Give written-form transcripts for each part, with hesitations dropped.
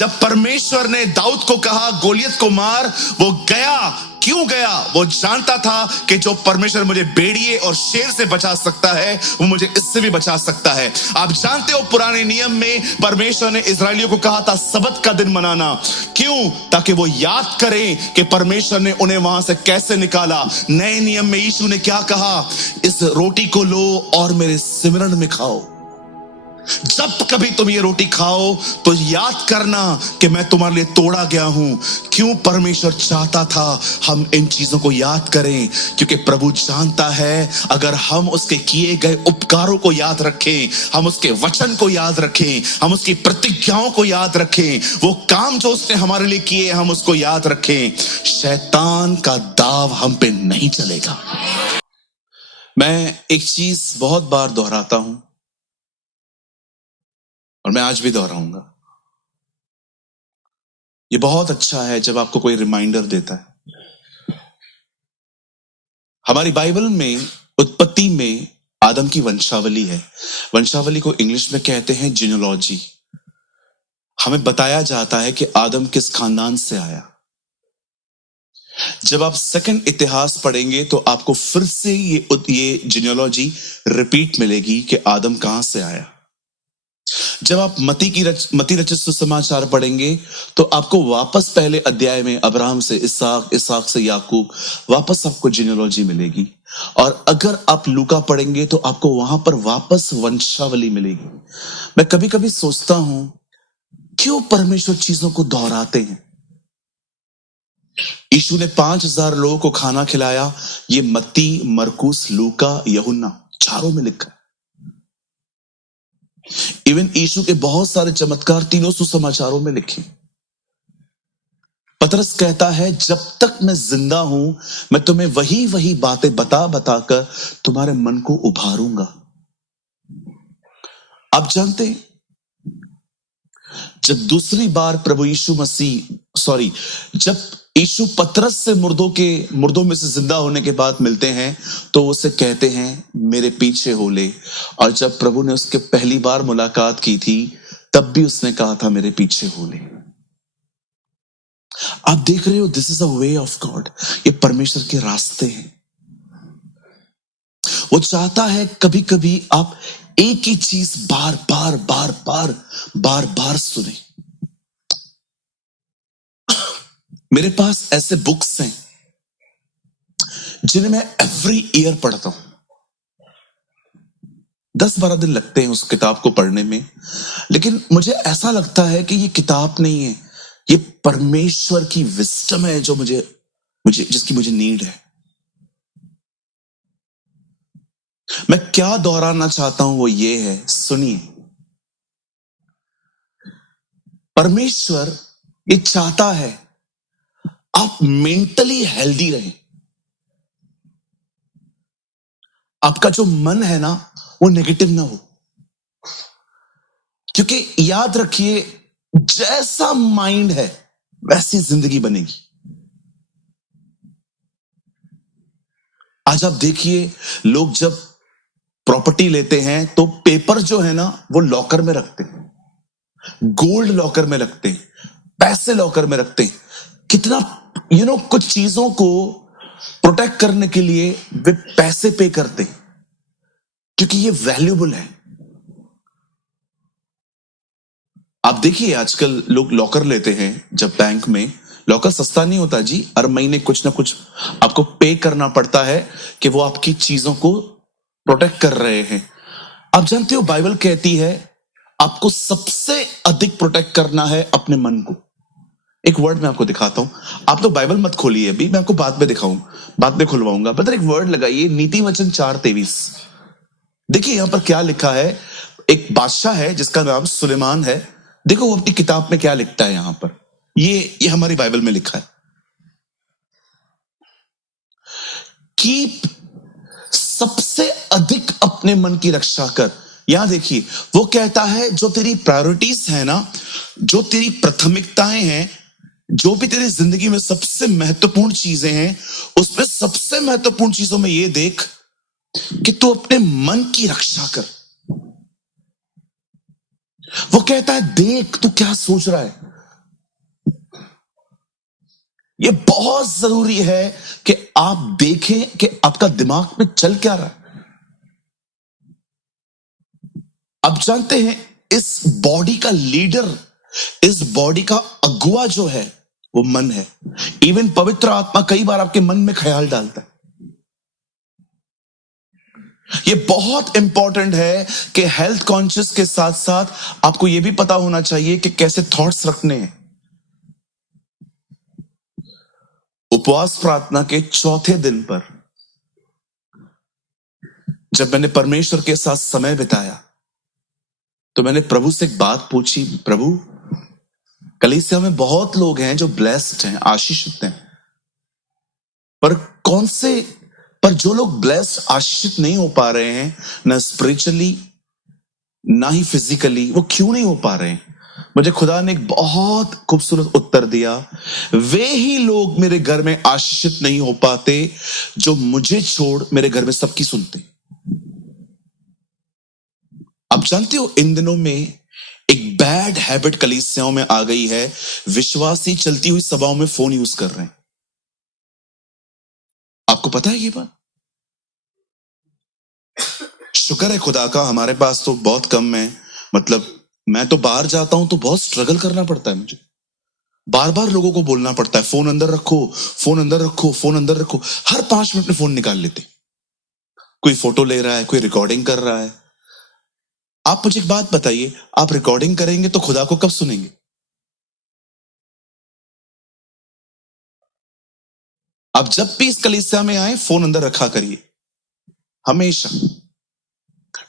जब परमेश्वर ने दाऊद को कहा गोलियत को मार, वो गया। क्यों गया? वो जानता था कि जो परमेश्वर मुझे भेड़िए और शेर से बचा सकता है, वो मुझे इससे भी बचा सकता है। आप जानते हो पुराने नियम में परमेश्वर ने इस्राएलियों को कहा था सबत का दिन मनाना। क्यों? ताकि वो याद करें कि परमेश्वर ने उन्हें वहां से कैसे निकाला। नए नियम में यीशु ने क्या कहा? इस रोटी को लो और मेरे सिमरन में खाओ। जब कभी तुम ये रोटी खाओ तो याद करना कि मैं तुम्हारे लिए तोड़ा गया हूं। क्यों? परमेश्वर चाहता था हम इन चीजों को याद करें, क्योंकि प्रभु जानता है अगर हम उसके किए गए उपकारों को याद रखें, हम उसके वचन को याद रखें, हम उसकी प्रतिज्ञाओं को याद रखें, वो काम जो उसने हमारे लिए किए हम उसको याद रखें, शैतान का दाव हम पे नहीं चलेगा। मैं एक चीज बहुत बार दोहराता हूं और मैं आज भी दोहराऊंगा। ये बहुत अच्छा है जब आपको कोई रिमाइंडर देता है। हमारी बाइबल में उत्पत्ति में आदम की वंशावली है। वंशावली को इंग्लिश में कहते हैं जीनोलॉजी। हमें बताया जाता है कि आदम किस खानदान से आया। जब आप सेकंड इतिहास पढ़ेंगे तो आपको फिर से ये जीनोलॉजी रिपीट मिलेगी कि आदम कहां से आया। जब आप मती रचित सुसमाचार पढ़ेंगे तो आपको वापस पहले अध्याय में अब्राहम से इसहाक से याकूब, वापस आपको जीनियोलॉजी मिलेगी। और अगर आप लूका पढ़ेंगे तो आपको वहां पर वापस वंशावली मिलेगी। मैं कभी कभी सोचता हूं क्यों परमेश्वर चीजों को दोहराते हैं। यीशु ने 5000 लोगों को खाना खिलाया। ये मत्ती, मरकुस, लूका, यूहन्ना चारों में लिखा है। इवन यीशु के बहुत सारे चमत्कार तीनों सुसमाचारों में लिखे। पतरस कहता है जब तक मैं जिंदा हूं मैं तुम्हें वही वही बातें बता बताकर तुम्हारे मन को उभारूंगा। आप जानते हैं जब दूसरी बार प्रभु यीशु जब यीशु पतरस से मुर्दों में से जिंदा होने के बाद मिलते हैं तो उसे कहते हैं मेरे पीछे हो ले। और जब प्रभु ने उसके पहली बार मुलाकात की थी तब भी उसने कहा था मेरे पीछे हो ले। आप देख रहे हो, this is a way of God. ये परमेश्वर के रास्ते हैं। वो चाहता है कभी कभी आप एक ही चीज बार बार सुने। मेरे पास ऐसे बुक्स हैं जिन्हें मैं एवरी ईयर पढ़ता हूं। 10-12 दिन लगते हैं उस किताब को पढ़ने में, लेकिन मुझे ऐसा लगता है कि ये किताब नहीं है, ये परमेश्वर की विजडम है जो जिसकी मुझे नीड है। मैं क्या दोहराना चाहता हूं वो ये है, सुनिए। परमेश्वर ये चाहता है आप मेंटली हेल्दी रहें। आपका जो मन है ना वो नेगेटिव ना हो, क्योंकि याद रखिए जैसा माइंड है वैसी जिंदगी बनेगी। आज आप देखिए लोग जब प्रॉपर्टी लेते हैं तो पेपर जो है ना वो लॉकर में रखते हैं, गोल्ड लॉकर में रखते हैं, पैसे लॉकर में रखते हैं। कितना कुछ चीजों को प्रोटेक्ट करने के लिए वे पैसे पे करते हैं क्योंकि ये वैल्यूएबल है। आप देखिए आजकल लोग लॉकर लेते हैं जब बैंक में। लॉकर सस्ता नहीं होता जी, हर महीने कुछ ना कुछ आपको पे करना पड़ता है कि वो आपकी चीजों को प्रोटेक्ट कर रहे हैं। आप जानते हो बाइबल कहती है आपको सबसे अधिक प्रोटेक्ट करना है अपने मन को। एक वर्ड मैं आपको दिखाता हूं। आप तो बाइबल मत खोलिए अभी, मैं आपको बाद में खुलवाऊंगा। बता एक वर्ड लगाइए, नीति वचन 4:23। देखिए यहां पर क्या लिखा है। एक बादशाह है जिसका नाम सुलेमान है। देखो वो अपनी किताब में क्या लिखता है। यहां पर ये हमारी बाइबल में लिखा है, कीप, सबसे अधिक अपने मन की रक्षा कर। यहां देखिए वो कहता है जो तेरी प्रायोरिटीज है ना, जो तेरी प्राथमिकताएं हैं, जो भी तेरी जिंदगी में सबसे महत्वपूर्ण चीजें हैं, उसमें सबसे महत्वपूर्ण चीजों में ये देख कि तू अपने मन की रक्षा कर। वो कहता है देख तू क्या सोच रहा है, ये बहुत जरूरी है कि आप देखें कि आपका दिमाग में चल क्या रहा है। आप जानते हैं इस बॉडी का लीडर, इस बॉडी का अगुआ जो है वो मन है। इवन पवित्र आत्मा कई बार आपके मन में ख्याल डालता है। ये बहुत इंपॉर्टेंट है कि हेल्थ कॉन्शियस के साथ साथ आपको यह भी पता होना चाहिए कि कैसे थॉट्स रखने हैं। उपवास प्रार्थना के चौथे दिन पर जब मैंने परमेश्वर के साथ समय बिताया तो मैंने प्रभु से एक बात पूछी, प्रभु कलीसिया में बहुत लोग हैं जो ब्लेस्ड हैं, आशीषित हैं, पर जो लोग ब्लेस्ड आशीषित नहीं हो पा रहे हैं, ना स्पिरिचुअली ना ही फिजिकली, वो क्यों नहीं हो पा रहे हैं? मुझे खुदा ने एक बहुत खूबसूरत उत्तर दिया, वे ही लोग मेरे घर में आशीषित नहीं हो पाते जो मुझे छोड़ मेरे घर में सबकी सुनते। आप जानते हो इन दिनों में एक बैड हैबिट कलीसियाओं में आ गई है, विश्वासी चलती हुई सभाओं में फोन यूज कर रहे हैं। आपको पता है ये बात? शुक्र है खुदा का, हमारे पास तो बहुत कम है। मतलब मैं तो बाहर जाता हूं तो बहुत स्ट्रगल करना पड़ता है मुझे, बार बार लोगों को बोलना पड़ता है फोन अंदर रखो, फोन अंदर रखो, फोन अंदर रखो। हर 5 मिनट में फोन निकाल लेते, कोई फोटो ले रहा है, कोई रिकॉर्डिंग कर रहा है। आप मुझे एक बात बताइए, आप रिकॉर्डिंग करेंगे तो खुदा को कब सुनेंगे? आप जब भी इस कलीसिया में आए फोन अंदर रखा करिए हमेशा,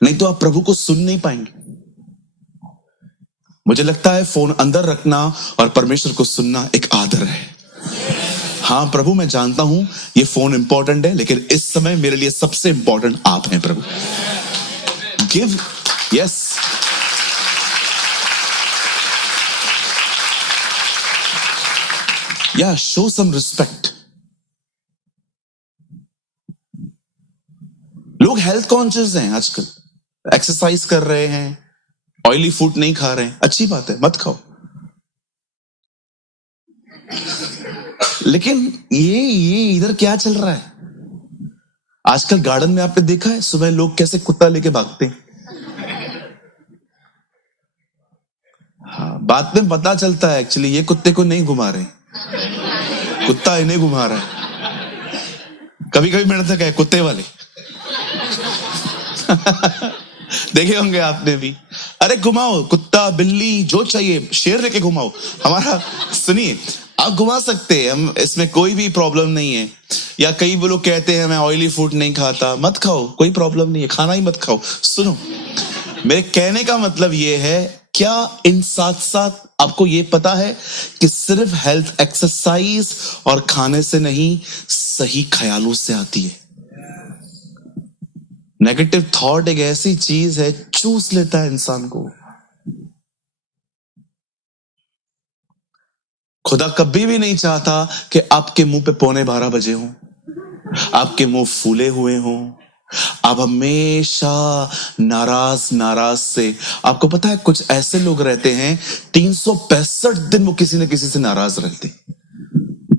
नहीं तो आप प्रभु को सुन नहीं पाएंगे। मुझे लगता है फोन अंदर रखना और परमेश्वर को सुनना एक आदर है। हाँ प्रभु, मैं जानता हूं ये फोन इंपॉर्टेंट है, लेकिन इस समय मेरे लिए सबसे इंपॉर्टेंट आप हैं प्रभु। गिव, यस, या शो सम रिस्पेक्ट। लोग हेल्थ कॉन्शियस हैं आजकल, एक्सरसाइज कर रहे हैं, ऑयली फूड नहीं खा रहे हैं, अच्छी बात है, मत खाओ। लेकिन ये इधर क्या चल रहा है आजकल? गार्डन में आपने देखा है सुबह लोग कैसे कुत्ता लेके भागते हैं? हाँ, बाद में पता चलता है एक्चुअली ये कुत्ते को नहीं घुमा रहे, कुत्ता इन्हें घुमा रहा है। कभी कभी मैंने देखा है कुत्ते वाले देखे होंगे आपने भी, अरे घुमाओ, कुत्ता बिल्ली जो चाहिए, शेर लेके घुमाओ हमारा। सुनिए, आप घुमा सकते हैं, हम इसमें कोई भी प्रॉब्लम नहीं है। या कई लोग कहते हैं मैं ऑयली फूड नहीं खाता, मत खाओ, कोई प्रॉब्लम नहीं है, खाना ही मत खाओ। सुनो, मेरे कहने का मतलब ये है, क्या इन साथ साथ आपको ये पता है कि सिर्फ हेल्थ एक्सरसाइज और खाने से नहीं, सही ख्यालों से आती है। नेगेटिव थॉट एक ऐसी चीज है, चूस लेता है इंसान को। खुदा कभी भी नहीं चाहता कि आपके मुंह पे 11:45 हो, आपके मुंह फूले हुए हो, आप हमेशा नाराज से। आपको पता है कुछ ऐसे लोग रहते हैं 365 दिन वो किसी न किसी से नाराज रहते,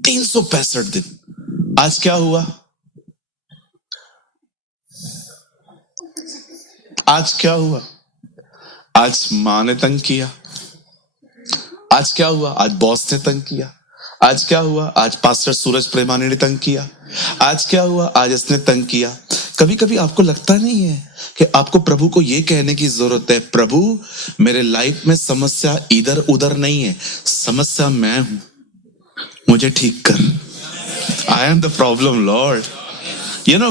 365 दिन। आज क्या हुआ? आज क्या हुआ? आज मां ने तंग किया। आज क्या हुआ? आज बॉस ने तंग किया। आज क्या हुआ? आज पास्टर सूरज प्रेमानी ने तंग किया। आज क्या हुआ? आज इसने तंग किया। कभी कभी आपको लगता नहीं है कि आपको प्रभु को यह कहने की जरूरत है, प्रभु मेरे लाइफ में समस्या इधर उधर नहीं है, समस्या मैं हूं, मुझे ठीक कर। I am the problem Lord.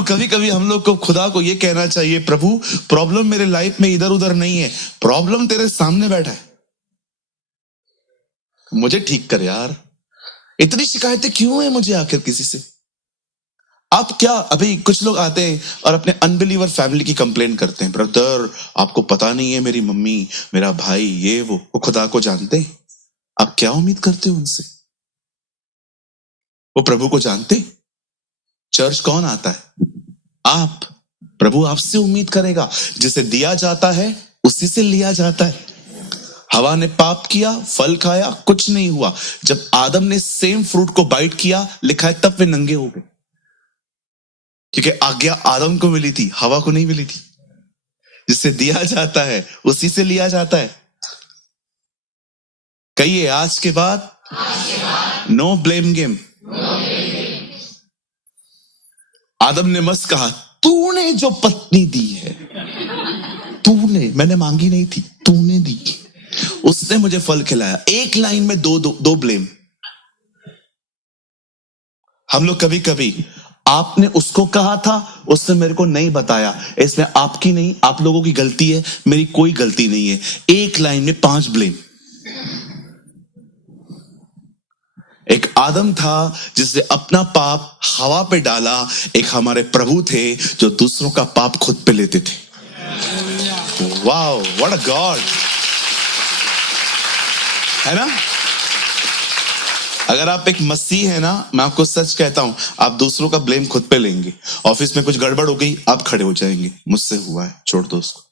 कभी कभी हम लोग को खुदा को यह कहना चाहिए, प्रभु प्रॉब्लम मेरे लाइफ में इधर उधर नहीं है, प्रॉब्लम तेरे सामने बैठा है, मुझे ठीक कर यार। इतनी शिकायतें क्यों है मुझे आखिर किसी से? आप क्या, अभी कुछ लोग आते हैं और अपने अनबिलीवर फैमिली की कंप्लेन करते हैं, ब्रदर आपको पता नहीं है मेरी मम्मी, मेरा भाई, ये वो खुदा को जानते हैं? आप क्या उम्मीद करते हो उनसे? वो प्रभु को जानते? चर्च कौन आता है? आप। प्रभु आपसे उम्मीद करेगा, जिसे दिया जाता है उसी से लिया जाता है। हवा ने पाप किया, फल खाया, कुछ नहीं हुआ। जब आदम ने सेम फ्रूट को बाइट किया, लिखा है तब वे नंगे हो गए, क्योंकि आज्ञा आदम को मिली थी, हवा को नहीं मिली थी। जिससे दिया जाता है उसी से लिया जाता है। कहिए आज के बाद नो ब्लेम गेम। आदम ने मस्त कहा, तूने जो पत्नी दी है, तूने, मैंने मांगी नहीं थी, तूने दी, उसने मुझे फल खिलाया। एक लाइन में दो ब्लेम। हम लोग कभी कभी, आपने उसको कहा था, उसने मेरे को नहीं बताया, इसमें आपकी नहीं, आप लोगों की गलती है, मेरी कोई गलती नहीं है। एक लाइन में 5 ब्लेम। एक आदम था जिसने अपना पाप हवा पे डाला, एक हमारे प्रभु थे जो दूसरों का पाप खुद पे लेते थे। वाओ, व्हाट अ गॉड, है ना? अगर आप एक मसीह है ना, मैं आपको सच कहता हूं, आप दूसरों का ब्लेम खुद पे लेंगे। ऑफिस में कुछ गड़बड़ हो गई, आप खड़े हो जाएंगे, मुझसे हुआ है, छोड़ दो उसको।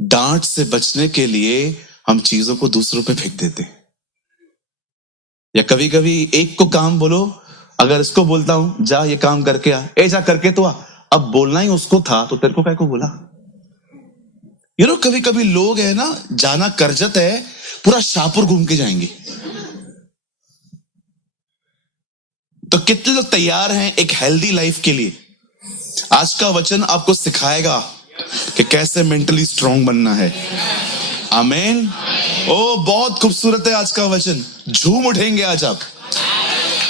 डांट से बचने के लिए हम चीजों को दूसरों पे फेंक देते हैं। या कभी कभी एक को काम बोलो, अगर इसको बोलता हूं जा ये काम करके आ, ए जा करके तो आ, अब बोलना ही उसको था तो तेरे को क्या को बोला। कभी कभी लोग है ना, जाना करजत है, पूरा शाहपुर घूम के जाएंगे। तो कितने लोग तैयार हैं एक हेल्दी लाइफ के लिए? आज का वचन आपको सिखाएगा कि कैसे मेंटली स्ट्रांग बनना है। आमीन। ओ बहुत खूबसूरत है आज का वचन। झूम उठेंगे आज आप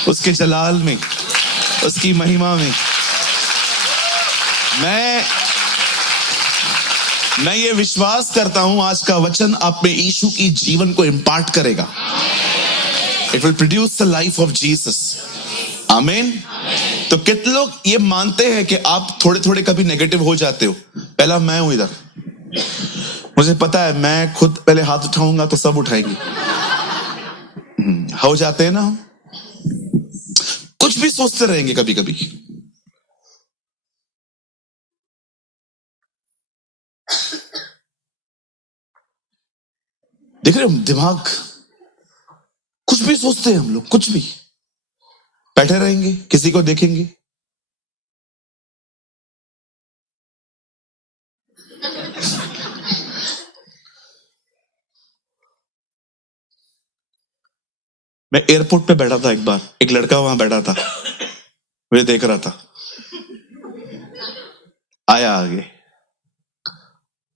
उसके जलाल में, उसकी महिमा में। मैं ये विश्वास करता हूं आज का वचन आप में यीशु की जीवन को इंपार्ट करेगा। It will produce the life of Jesus. आमीन। तो कितने लोग ये मानते हैं कि आप थोड़े थोड़े कभी नेगेटिव हो जाते हो? पहला मैं हूं इधर, मुझे पता है, मैं खुद पहले हाथ उठाऊंगा तो सब उठाएंगे। हो जाते हैं ना हम, कुछ भी सोचते रहेंगे कभी कभी। देख रहे हो दिमाग, कुछ भी सोचते हैं हम लोग, कुछ भी। बैठे रहेंगे, किसी को देखेंगे, मैं एयरपोर्ट पे बैठा था एक बार, एक लड़का वहां बैठा था, मुझे देख रहा था, आया आगे,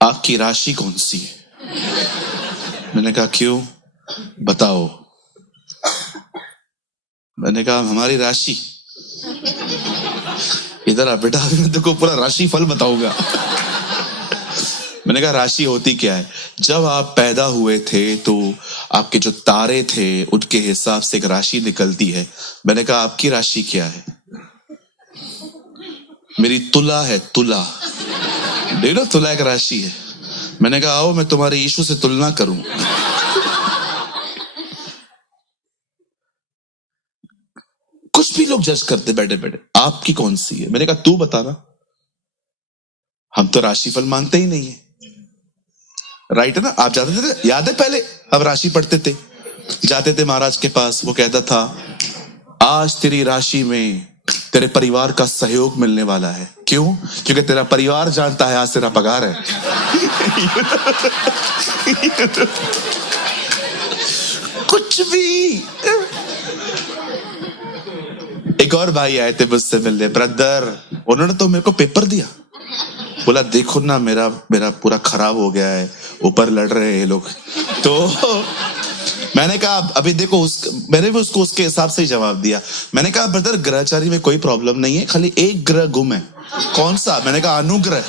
आपकी राशि कौन सी है? मैंने कहा क्यों, बताओ। मैंने कहा हमारी राशि। इधर आ बेटा, मैं तेरे को पूरा राशि फल बताऊंगा। मैंने कहा राशि होती क्या है? जब आप पैदा हुए थे तो आपके जो तारे थे उनके हिसाब से एक राशि निकलती है। मैंने कहा आपकी राशि क्या है? मेरी तुला है, तुला। देखो तुला एक राशि है। मैंने कहा आओ मैं तुम्हारे यीशु से तुलना करूं। कुछ भी लोग जज करते बैठे बैठे, आपकी कौन सी है? मैंने कहा तू बताना, हम तो राशिफल मानते ही नहीं है। राइट है ना? आप जाते थे, याद है पहले हम राशि पढ़ते थे, जाते थे महाराज के पास, वो कहता था आज तेरी राशि में तेरे परिवार का सहयोग मिलने वाला है। क्यों? क्योंकि तेरा परिवार जानता है आज तेरा पगार है। कुछ भी। एक और भाई आए थे मुझसे मिलने, ब्रदर, उन्होंने तो मेरे को पेपर दिया, बोला देखो ना मेरा पूरा खराब हो गया है, ऊपर लड़ रहे हैं ये लोग। तो मैंने कहा अभी देखो, मैंने भी उसको उसके हिसाब से ही जवाब दिया। मैंने कहा ब्रदर ग्रहचारी में कोई प्रॉब्लम नहीं है, खाली एक ग्रह गुम है। कौन सा? मैंने कहा अनुग्रह।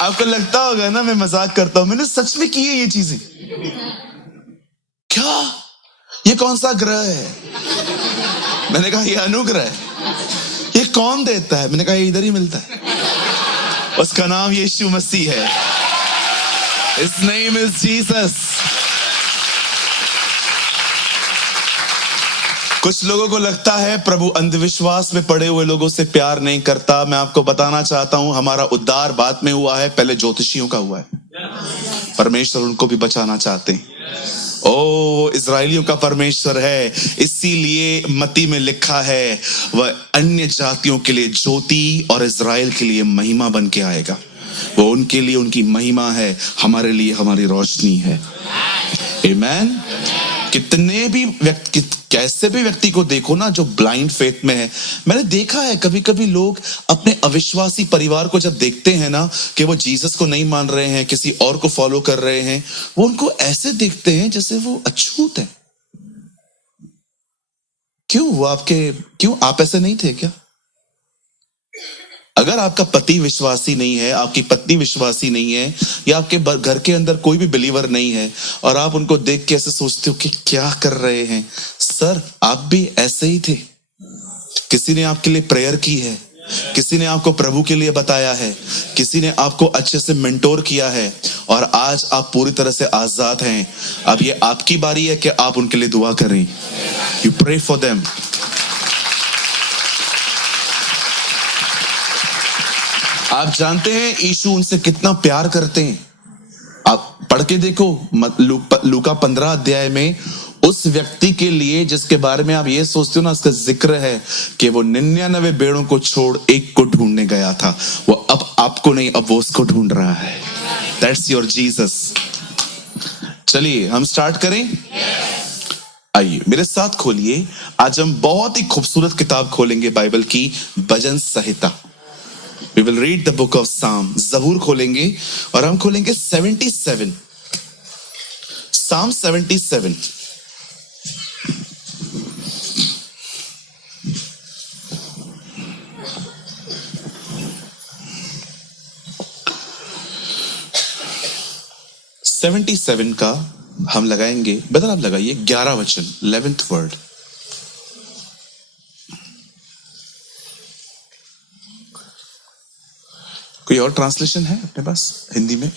आपको लगता होगा ना मैं मजाक करता हूं, मैंने सच में की है ये चीजें। क्या ये कौन सा ग्रह है? मैंने कहा ये अनुग्रह है। ये कौन देता है? मैंने कहा ये इधर ही मिलता है, उसका नाम यीशु मसीह है। His name is Jesus। कुछ लोगों को लगता है प्रभु अंधविश्वास में पड़े हुए लोगों से प्यार नहीं करता। मैं आपको बताना चाहता हूं, हमारा उद्धार बाद में हुआ है, पहले ज्योतिषियों का हुआ है। परमेश्वर उनको भी बचाना चाहते हैं। ओ, इजराइलियों का परमेश्वर है, इसीलिए मत्ती में लिखा है वह अन्य जातियों के लिए ज्योति और इजराइल के लिए महिमा बन के आएगा। वो उनके लिए उनकी महिमा है, हमारे लिए हमारी रोशनी है। आमेन। कितने भी व्यक्ति, कैसे भी व्यक्ति को देखो ना जो ब्लाइंड फेथ में है, मैंने देखा है कभी कभी लोग अपने अविश्वासी परिवार को जब देखते हैं ना कि वो जीसस को नहीं मान रहे हैं, किसी और को फॉलो कर रहे हैं, वो उनको ऐसे देखते हैं जैसे वो अछूत है। क्यों आप ऐसे नहीं थे क्या? अगर आपका पति विश्वासी नहीं है, आपकी पत्नी विश्वासी नहीं है, या आपके घर के अंदर कोई भी बिलीवर नहीं है और आप उनको देख के ऐसे सोचते हो कि क्या कर रहे हैं, सर आप भी ऐसे ही थे। किसी ने आपके लिए प्रेयर की है, किसी ने आपको प्रभु के लिए बताया है, किसी ने आपको अच्छे से मेंटोर किया है और आज आप पूरी तरह से आजाद हैं। अब ये आपकी बारी है कि आप उनके लिए दुआ करें। You pray for them. आप जानते हैं यीशु उनसे कितना प्यार करते हैं। आप पढ़ के देखो लूका 15 अध्याय में उस व्यक्ति के लिए जिसके बारे में आप ये सोचते हो ना, उसका जिक्र है कि वो 99 भेड़ों को छोड़ एक को ढूंढने गया था। वो अब आपको नहीं, अब वो उसको ढूंढ रहा है। That's your Jesus. चलिए हम स्टार्ट करें। आइए मेरे साथ खोलिए। आज हम बहुत ही खूबसूरत किताब खोलेंगे बाइबल की, भजन संहिता। We will read the book of Psalm. ज़बूर खोलेंगे और हम खोलेंगे 77, Psalm 77। का हम लगाएंगे, बदल आप लगाइए 11 वचन, 11th वर्ड। कोई और ट्रांसलेशन है अपने पास हिंदी में?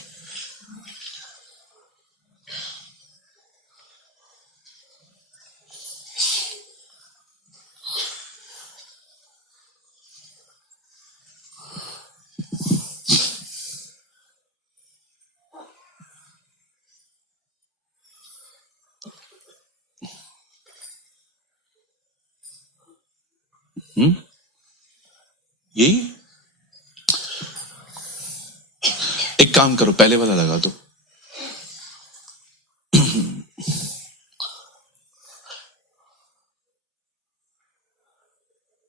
यही एक काम करो, पहले वाला लगा दो।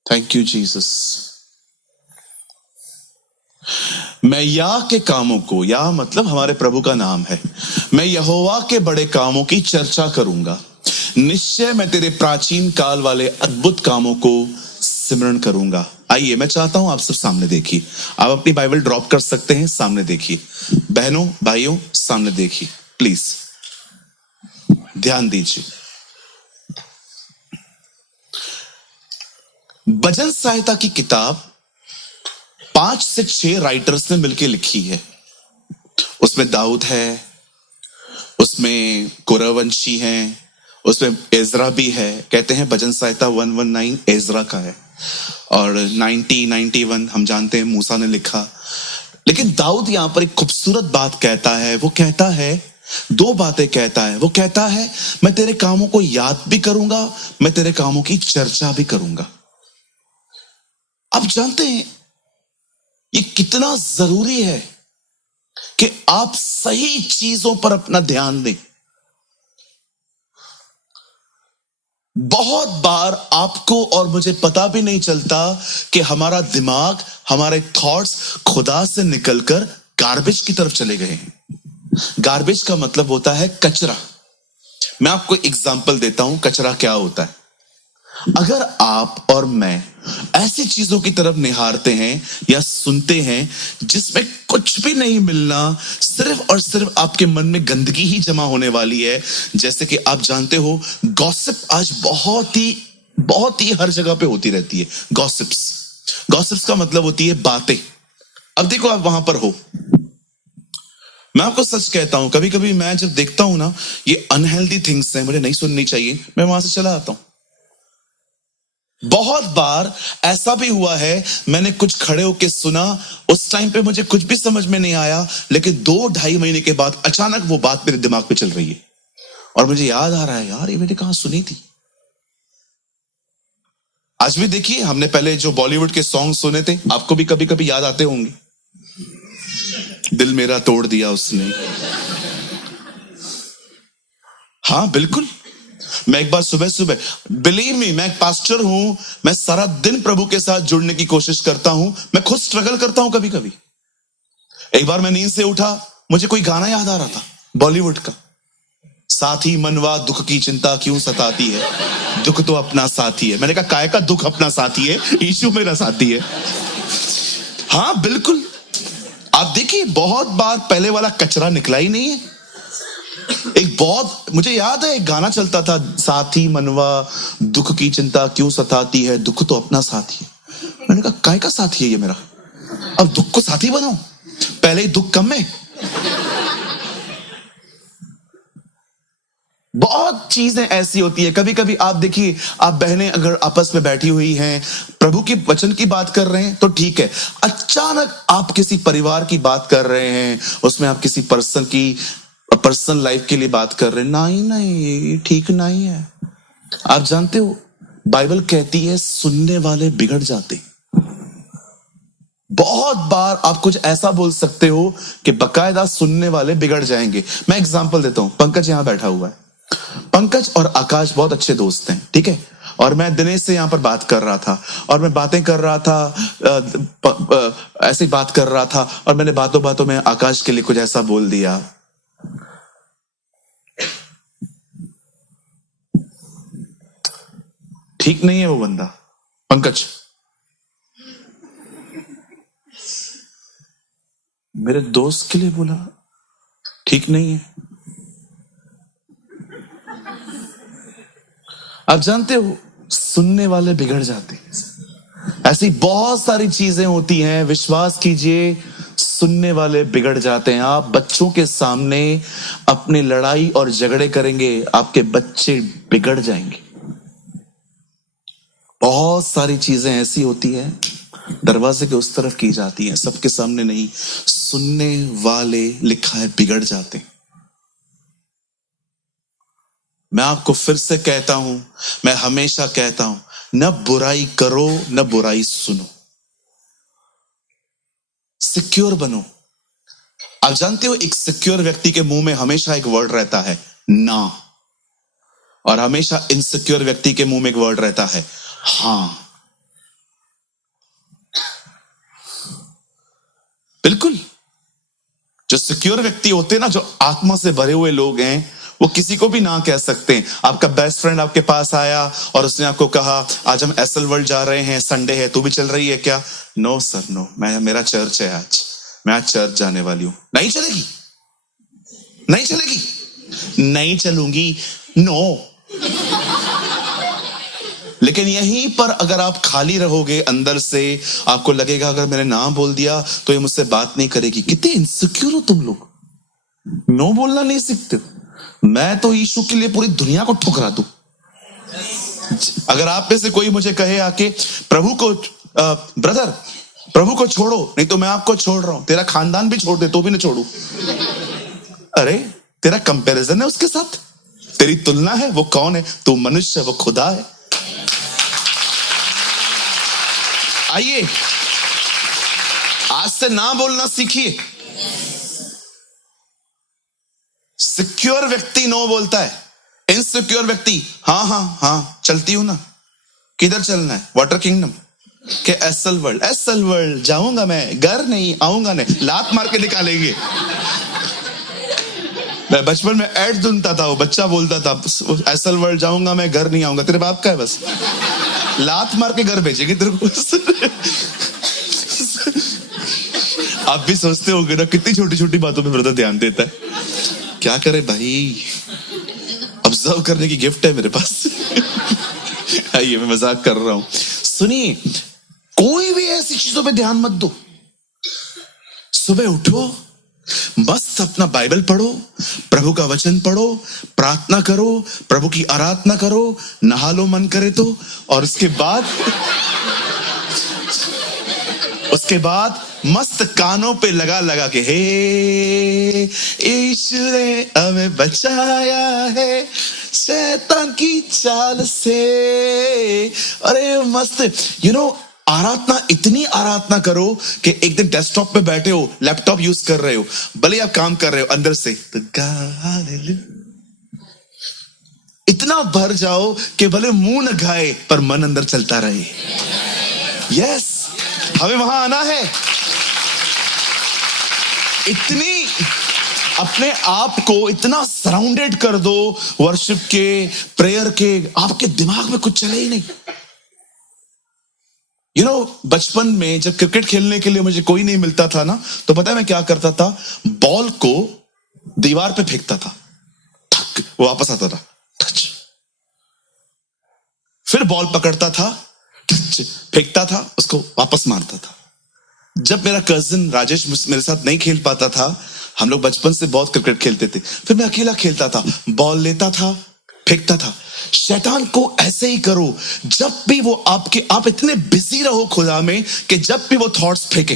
Thank you Jesus. मैं या के कामों को, या मतलब हमारे प्रभु का नाम है, मैं यहोवा के बड़े कामों की चर्चा करूंगा। निश्चय मैं तेरे प्राचीन काल वाले अद्भुत कामों को सिमरण करूंगा। आइए मैं चाहता हूं आप सब सामने देखिए। आप अपनी बाइबल ड्रॉप कर सकते हैं, सामने देखिए। बहनों भाइयों सामने देखिए प्लीज, ध्यान दीजिए। भजन संहिता की किताब 5 से 6 राइटर्स ने मिलकर लिखी है। उसमें दाऊद है, उसमें कुरवंशी हैं, उसमें एजरा भी है। कहते हैं भजन संहिता 119 एजरा का है और 91 हम जानते हैं मूसा ने लिखा। लेकिन दाऊद यहां पर एक खूबसूरत बात कहता है। वो कहता है, 2 बातें कहता है। वो कहता है मैं तेरे कामों को याद भी करूंगा, मैं तेरे कामों की चर्चा भी करूंगा। आप जानते हैं ये कितना जरूरी है कि आप सही चीजों पर अपना ध्यान दें। बहुत बार आपको और मुझे पता भी नहीं चलता कि हमारा दिमाग, हमारे थॉट्स खुदा से निकलकर गार्बेज की तरफ चले गए हैं। गार्बेज का मतलब होता है कचरा। मैं आपको एग्जांपल देता हूं कचरा क्या होता है। अगर आप और मैं ऐसी चीजों की तरफ निहारते हैं या सुनते हैं जिसमें कुछ भी नहीं मिलना, सिर्फ और सिर्फ आपके मन में गंदगी ही जमा होने वाली है। जैसे कि आप जानते हो गॉसिप आज बहुत ही हर जगह पे होती रहती है। गॉसिप्स का मतलब होती है बातें। अब देखो आप वहां पर हो, मैं आपको सच कहता हूं, कभी कभी मैं जब देखता हूं ना ये अनहेल्दी थिंग्स हैं, मुझे नहीं सुननी चाहिए, मैं वहां से चला आता हूं। बहुत बार ऐसा भी हुआ है, मैंने कुछ खड़े होके सुना, उस टाइम पे मुझे कुछ भी समझ में नहीं आया, लेकिन 2-2.5 महीने के बाद अचानक वो बात मेरे दिमाग पे चल रही है और मुझे याद आ रहा है, यार ये मैंने कहां सुनी थी। आज भी देखिए, हमने पहले जो बॉलीवुड के सॉन्ग सुने थे, आपको भी कभी कभी याद आते होंगे। दिल मेरा तोड़ दिया उसने। हाँ बिल्कुल, मैं एक बार सुबह सुबह, बिलीव मी, मैं एक पास्टर हूं, मैं सारा दिन प्रभु के साथ जुड़ने की कोशिश करता हूं, मैं खुद स्ट्रगल करता हूं कभी कभी। एक बार मैं नींद से उठा, मुझे कोई गाना याद आ रहा था बॉलीवुड का, साथी मनवा दुख की चिंता क्यों सताती है, दुख तो अपना साथी है। मैंने कहा काय का दुख अपना साथी है, यीशु मेरा साथी है। हाँ बिल्कुल, आप देखिए बहुत बार पहले वाला कचरा निकला ही नहीं है। एक बहुत, मुझे याद है एक गाना चलता था, साथी मनवा दुख की चिंता क्यों सताती है, दुख तो अपना साथी है। मैंने कहा काय का साथी है ये मेरा, अब दुख को साथी बनाओ, पहले ही दुख कम है। बहुत चीजें ऐसी होती है, कभी कभी आप देखिए, आप बहनें अगर आपस में बैठी हुई हैं, प्रभु के वचन की बात कर रहे हैं तो ठीक है, अचानक आप किसी परिवार की बात कर रहे हैं, उसमें आप किसी पर्सन की पर्सनल लाइफ के लिए बात कर रहे हैं, नहीं नहीं ठीक नहीं है। आप जानते हो बाइबल कहती है सुनने वाले बिगड़ जाते। बहुत बार आप कुछ ऐसा बोल सकते हो कि बकायदा सुनने वाले बिगड़ जाएंगे। मैं एग्जांपल देता हूं, पंकज यहां बैठा हुआ है, पंकज और आकाश बहुत अच्छे दोस्त हैं, ठीक है, और मैं दिनेश से यहां पर बात कर रहा था और मैं बातें कर रहा था, ऐसे ही बात कर रहा था और मैंने बातों बातों में आकाश के लिए कुछ ऐसा बोल दिया। ठीक नहीं है वो बंदा, पंकज मेरे दोस्त के लिए बोला, ठीक नहीं है। आप जानते हो सुनने वाले बिगड़ जाते। ऐसी बहुत सारी चीजें होती हैं, विश्वास कीजिए सुनने वाले बिगड़ जाते हैं। आप बच्चों के सामने अपनी लड़ाई और झगड़े करेंगे, आपके बच्चे बिगड़ जाएंगे। बहुत सारी चीजें ऐसी होती है दरवाजे के उस तरफ की जाती हैं, सबके सामने नहीं, सुनने वाले लिखा है बिगड़ जाते हैं। मैं आपको फिर से कहता हूं, मैं हमेशा कहता हूं, न बुराई करो न बुराई सुनो, सिक्योर बनो। आप जानते हो एक सिक्योर व्यक्ति के मुंह में हमेशा एक वर्ड रहता है ना, और हमेशा इनसिक्योर व्यक्ति के मुंह में एक वर्ड रहता है हां। बिल्कुल, जो सिक्योर व्यक्ति होते हैं ना, जो आत्मा से भरे हुए लोग हैं, वो किसी को भी ना कह सकते हैं। आपका बेस्ट फ्रेंड आपके पास आया और उसने आपको कहा आज हम एसएल वर्ल्ड जा रहे हैं, संडे है, तू भी चल रही है क्या? नो सर नो, मेरा चर्च है आज, मैं आज चर्च जाने वाली हूं। नहीं चलेगी, नहीं चलेगी, नहीं चलूंगी, नो। लेकिन यहीं पर अगर आप खाली रहोगे अंदर से, आपको लगेगा अगर मैंने ना बोल दिया तो ये मुझसे बात नहीं करेगी। कितने इनसिक्योर हो तुम लोग, नो बोलना नहीं सीखते। मैं तो यीशु के लिए पूरी दुनिया को ठुकरा दूं। अगर आप में से कोई मुझे कहे आके प्रभु को ब्रदर प्रभु को छोड़ो, नहीं तो मैं आपको छोड़ रहा हूं, तेरा खानदान भी छोड़ दे तो भी नहीं छोड़ू। अरे तेरा कंपैरिजन है उसके साथ, तेरी तुलना है, वो कौन है? तू मनुष्य है, वो खुदा है। आइए आज से ना बोलना सीखिए। सिक्योर व्यक्ति नो बोलता है, इनसिक्योर व्यक्ति हाँ हाँ हाँ चलती हूं ना। किधर चलना है? वाटर किंगडम के एसएल वर्ल्ड? एसएल वर्ल्ड जाऊंगा मैं, घर नहीं आऊंगा नहीं, लात मार के निकालेंगे। मैं बचपन में ऐड सुनता था, वो बच्चा बोलता था एसएल वर्ल्ड जाऊंगा मैं, घर नहीं आऊंगा। तेरे बाप का है, बस लात मार के घर भेजेंगे तेरे को। आप भी सोचते होंगे ना कितनी छोटी छोटी बातों पे ब्रदर ध्यान देता है। क्या करे भाई, ऑब्जर्व करने की गिफ्ट है मेरे पास। आइए, मैं मजाक कर रहा हूं। सुनिए, कोई भी ऐसी चीजों पे ध्यान मत दो। सुबह उठो, मस्त अपना बाइबल पढ़ो, प्रभु का वचन पढ़ो, प्रार्थना करो, प्रभु की आराधना करो, नहा लो मन करे तो, और उसके बाद मस्त कानों पे लगा लगा के, हे यीशु ने हमें बचाया है शैतान की चाल से। अरे मस्त, आराधना, इतनी आराधना करो कि एक दिन डेस्कटॉप पे बैठे हो, लैपटॉप यूज कर रहे हो, भले आप काम कर रहे हो, अंदर से तो इतना भर जाओ कि भले मुंह न गाए पर मन अंदर चलता रहे। यस, हमें वहां आना है। इतनी अपने आप को इतना सराउंडेड कर दो वर्शिप के, प्रेयर के, आपके दिमाग में कुछ चले ही नहीं। बचपन में जब क्रिकेट खेलने के लिए मुझे कोई नहीं मिलता था ना, तो पता है मैं क्या करता था? बॉल को दीवार पे फेंकता था, ठक, वो वापस आता था, टच। फिर बॉल पकड़ता था, टच, फेंकता था, उसको वापस मारता था। जब मेरा कजिन राजेश मेरे साथ नहीं खेल पाता था, हम लोग बचपन से बहुत क्रिकेट खेलते थे, फिर मैं अकेला खेलता था, बॉल लेता था, फेंकता था। शैतान को ऐसे ही करो, जब भी वो आप इतने बिजी रहो खुदा में कि जब भी वो थॉट्स फेंके,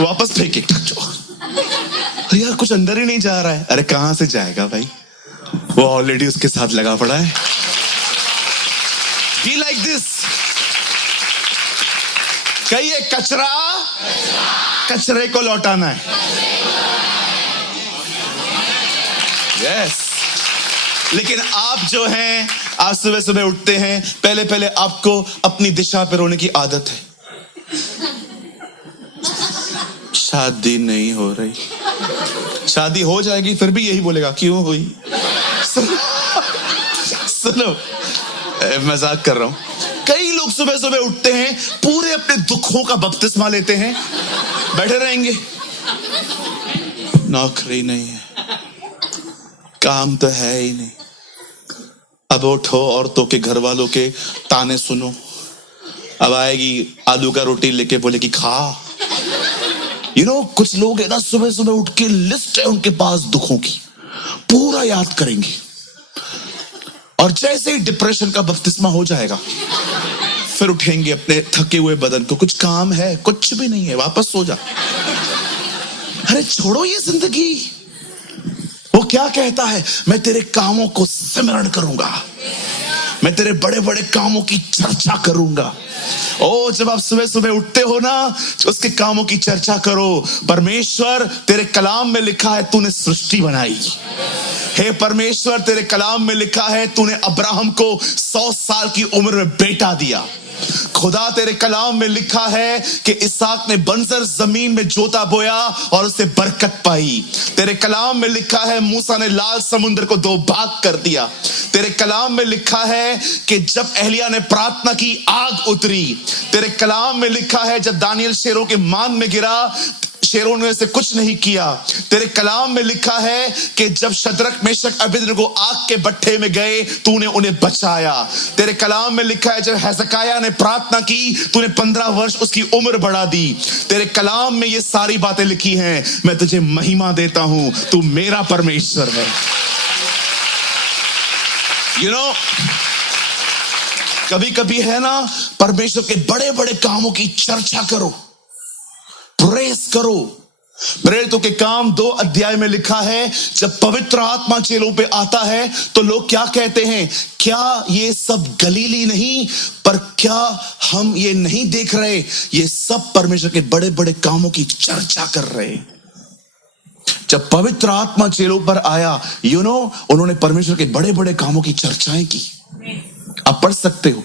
वापस फेंके, तो यार कुछ अंदर ही नहीं जा रहा है। अरे कहां से जाएगा भाई, वो ऑलरेडी उसके साथ लगा पड़ा है। Be like this. कहिए, कचरा कचरे को लौटाना है। यस। लेकिन आप जो हैं, आप सुबह सुबह उठते हैं, पहले पहले आपको अपनी दिशा पे रोने की आदत है। शादी नहीं हो रही, शादी हो जाएगी फिर भी यही बोलेगा, क्यों हुई? सुनो, मजाक कर रहा हूं। कई लोग सुबह सुबह उठते हैं, पूरे अपने दुखों का बपतिस्मा लेते हैं, बैठे रहेंगे, नौकरी नहीं है, काम तो है ही नहीं। अब उठो, औरतों के घर वालों के ताने सुनो, अब आएगी आलू का रोटी लेके, बोले कि खा। कुछ लोग है ना, सुबह सुबह उठ के लिस्ट है उनके पास दुखों की, पूरा याद करेंगे, और जैसे ही डिप्रेशन का बपतिस्मा हो जाएगा, फिर उठेंगे अपने थके हुए बदन को, कुछ काम है? कुछ भी नहीं है, वापस सो जा। अरे छोड़ो ये जिंदगी। वो क्या कहता है? मैं तेरे कामों को सिमरण करूंगा, मैं तेरे बड़े बड़े कामों की चर्चा करूंगा। ओ, जब आप सुबह सुबह उठते हो ना, उसके कामों की चर्चा करो। परमेश्वर, तेरे कलाम में लिखा है तूने सृष्टि बनाई। हे परमेश्वर, तेरे कलाम में लिखा है तूने अब्राहम को 100 साल की उम्र में बेटा दिया। खुदा, तेरे कलाम में लिखा है कि इसहाक ने बंजर जमीन में जोता बोया और उससे बरकत पाई। तेरे कलाम में लिखा है मूसा ने लाल समुद्र को 2 भाग कर दिया। तेरे कलाम में लिखा है कि जब एलिया ने प्रार्थना की, आग उतरी। तेरे कलाम में लिखा है जब दानियल शेरों के मान में गिरा, शेरों ने से कुछ नहीं किया। तेरे कलाम में लिखा है कि जब शद्रक, मेशक, अबेदनगो आग के भट्ठे में गए, तूने उन्हें बचाया। तेरे कलाम में लिखा है जब हेzekiah ने प्रार्थना की, तूने 15 वर्ष उसकी उम्र बढ़ा दी। तेरे कलाम में ये सारी बातें लिखी हैं। मैं तुझे महिमा देता हूं, तू मेरा परमेश्वर है। कभी कभी है ना, परमेश्वर के बड़े बड़े कामों की चर्चा करो, प्रेस करो। प्रेरितों के काम 2 अध्याय में लिखा है, जब पवित्र आत्मा चेलों पे आता है तो लोग क्या कहते हैं? क्या ये सब गलीली नहीं? पर क्या हम ये नहीं देख रहे? ये सब परमेश्वर के बड़े बड़े कामों की चर्चा कर रहे हैं। जब पवित्र आत्मा चेलों पर आया, उन्होंने परमेश्वर के बड़े बड़े कामों की चर्चाएं की। आप पढ़ सकते हो,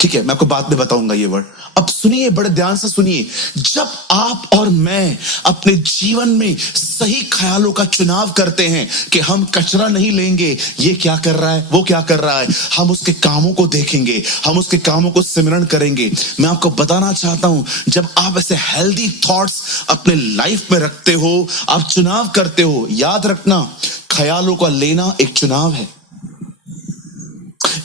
ठीक है, मैं आपको बाद में बताऊंगा ये वर्ड। अब सुनिए, बड़े ध्यान से सुनिए। जब आप और मैं अपने जीवन में सही ख्यालों का चुनाव करते हैं कि हम कचरा नहीं लेंगे, ये क्या कर रहा है, वो क्या कर रहा है, हम उसके कामों को देखेंगे, हम उसके कामों को सिमरण करेंगे। मैं आपको बताना चाहता हूं, जब आप ऐसे हेल्दी थॉट्स अपने लाइफ में रखते हो, आप चुनाव करते हो, याद रखना, ख्यालों का लेना एक चुनाव है।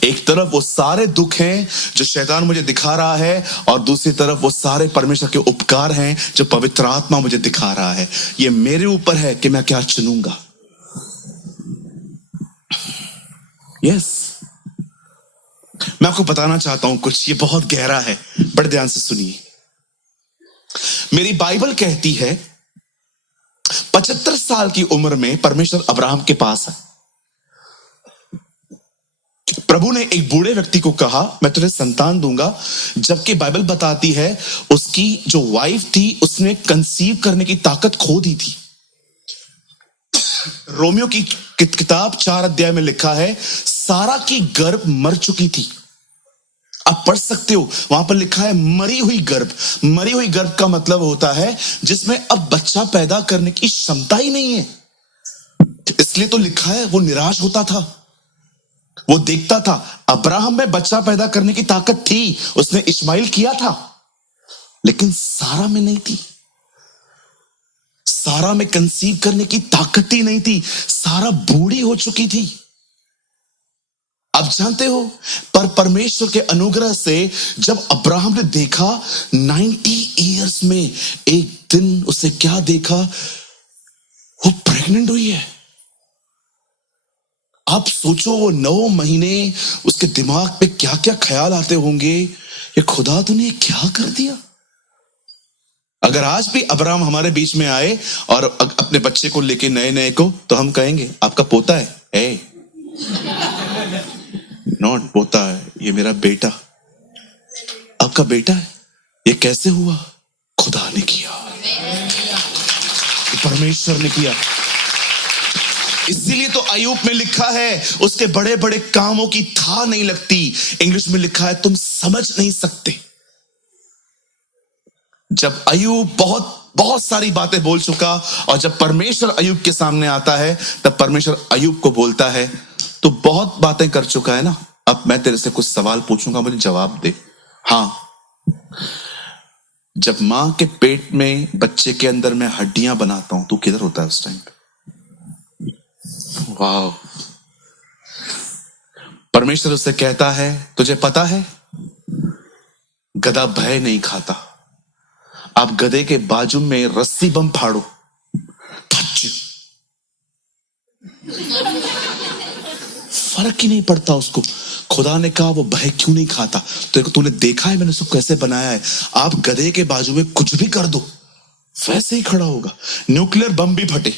एक तरफ वो सारे दुख हैं जो शैतान मुझे दिखा रहा है, और दूसरी तरफ वो सारे परमेश्वर के उपकार हैं जो पवित्र आत्मा मुझे दिखा रहा है। ये मेरे ऊपर है कि मैं क्या चुनूंगा। यस, मैं आपको बताना चाहता हूं कुछ, ये बहुत गहरा है, बड़े ध्यान से सुनिए। मेरी बाइबल कहती है 75 साल की उम्र में परमेश्वर अब्राहम के पास है। प्रभु ने एक बूढ़े व्यक्ति को कहा मैं तुझे संतान दूंगा, जबकि बाइबल बताती है उसकी जो वाइफ थी उसने कंसीव करने की ताकत खो दी थी। रोमियो की किताब 4 अध्याय में लिखा है सारा की गर्भ मर चुकी थी। आप पढ़ सकते हो, वहां पर लिखा है मरी हुई गर्भ। मरी हुई गर्भ का मतलब होता है जिसमें अब बच्चा पैदा करने की क्षमता ही नहीं है। इसलिए तो लिखा है वो निराश होता था। वो देखता था अब्राहम में बच्चा पैदा करने की ताकत थी, उसने इस्माइल किया था, लेकिन सारा में नहीं थी। सारा में कंसीव करने की ताकत ही नहीं थी। सारा बूढ़ी हो चुकी थी। आप जानते हो, पर परमेश्वर के अनुग्रह से जब अब्राहम ने देखा 90 इयर्स में एक दिन उसे क्या देखा, वो प्रेग्नेंट हुई है। आप सोचो वो 9 महीने उसके दिमाग पे क्या क्या ख्याल आते होंगे, ये खुदा तूने क्या कर दिया। अगर आज भी अब्राहम हमारे बीच में आए और अपने बच्चे को लेके नए नए को, तो हम कहेंगे आपका पोता है, नॉट पोता है, ये मेरा बेटा। आपका बेटा है। ये कैसे हुआ? खुदा ने किया, परमेश्वर ने किया। इसीलिए तो अय्यूब में लिखा है उसके बड़े बड़े कामों की था नहीं लगती। इंग्लिश में लिखा है तुम समझ नहीं सकते। जब अय्यूब बहुत सारी बातें बोल चुका और जब परमेश्वर अय्यूब के सामने आता है, तब परमेश्वर अय्यूब को बोलता है तू बहुत बातें कर चुका है ना, अब मैं तेरे से कुछ सवाल पूछूंगा, मुझे जवाब दे। हाँ, जब मां के पेट में बच्चे के अंदर मैं हड्डियां बनाता हूं, तू किधर होता है उस टाइम पे? वाह। परमेश्वर उससे कहता है तुझे पता है गधा भय नहीं खाता। आप गधे के बाजू में रस्सी बम फाड़ो, फर्क ही नहीं पड़ता उसको। खुदा ने कहा वो भय क्यों नहीं खाता? तो तूने देखा है मैंने उसको कैसे बनाया है। आप गधे के बाजू में कुछ भी कर दो वैसे ही खड़ा होगा। न्यूक्लियर बम भी फटे।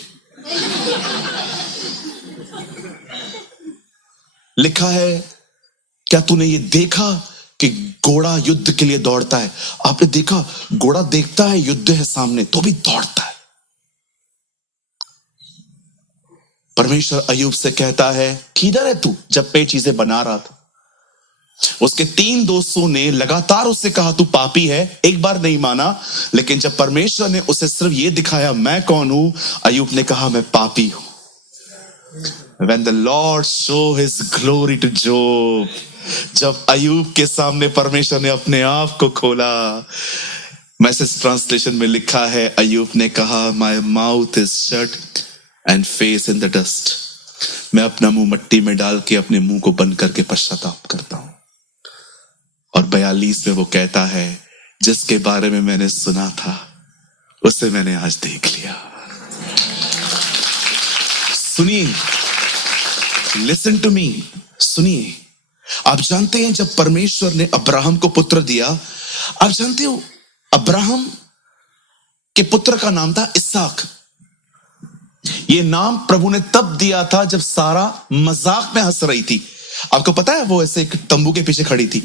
लिखा है क्या तूने ये देखा कि घोड़ा युद्ध के लिए दौड़ता है? आपने देखा घोड़ा देखता है युद्ध है सामने तो भी दौड़ता है। परमेश्वर अय्यूब से कहता है किधर है तू जब पे चीजें बना रहा था? उसके 3 दोस्तों ने लगातार उससे कहा तू पापी है, एक बार नहीं माना, लेकिन जब परमेश्वर ने उसे सिर्फ ये दिखाया मैं कौन हूं, अय्यूब ने कहा मैं पापी हूं। When the Lord show his glory to Job, जब अय्यूब के सामने परमेश्वर ने अपने आप को खोला, मैसेज ट्रांसलेशन में लिखा है अय्यूब ने कहा my mouth is shut and face in the dust, मैं अपना मुंह मिट्टी में डाल के अपने मुंह को बंद करके पश्चाताप करता हूं। और 42 में वो कहता है जिसके बारे में मैंने सुना था उसे मैंने आज देख लिया। सुनिए, लिसन टू मी, सुनिए। आप जानते हैं जब परमेश्वर ने अब्राहम को पुत्र दिया, आप जानते हो अब्राहम के पुत्र का नाम था इसहाक। यह नाम प्रभु ने तब दिया था जब सारा मजाक में हंस रही थी। आपको पता है वो ऐसे एक तंबू के पीछे खड़ी थी,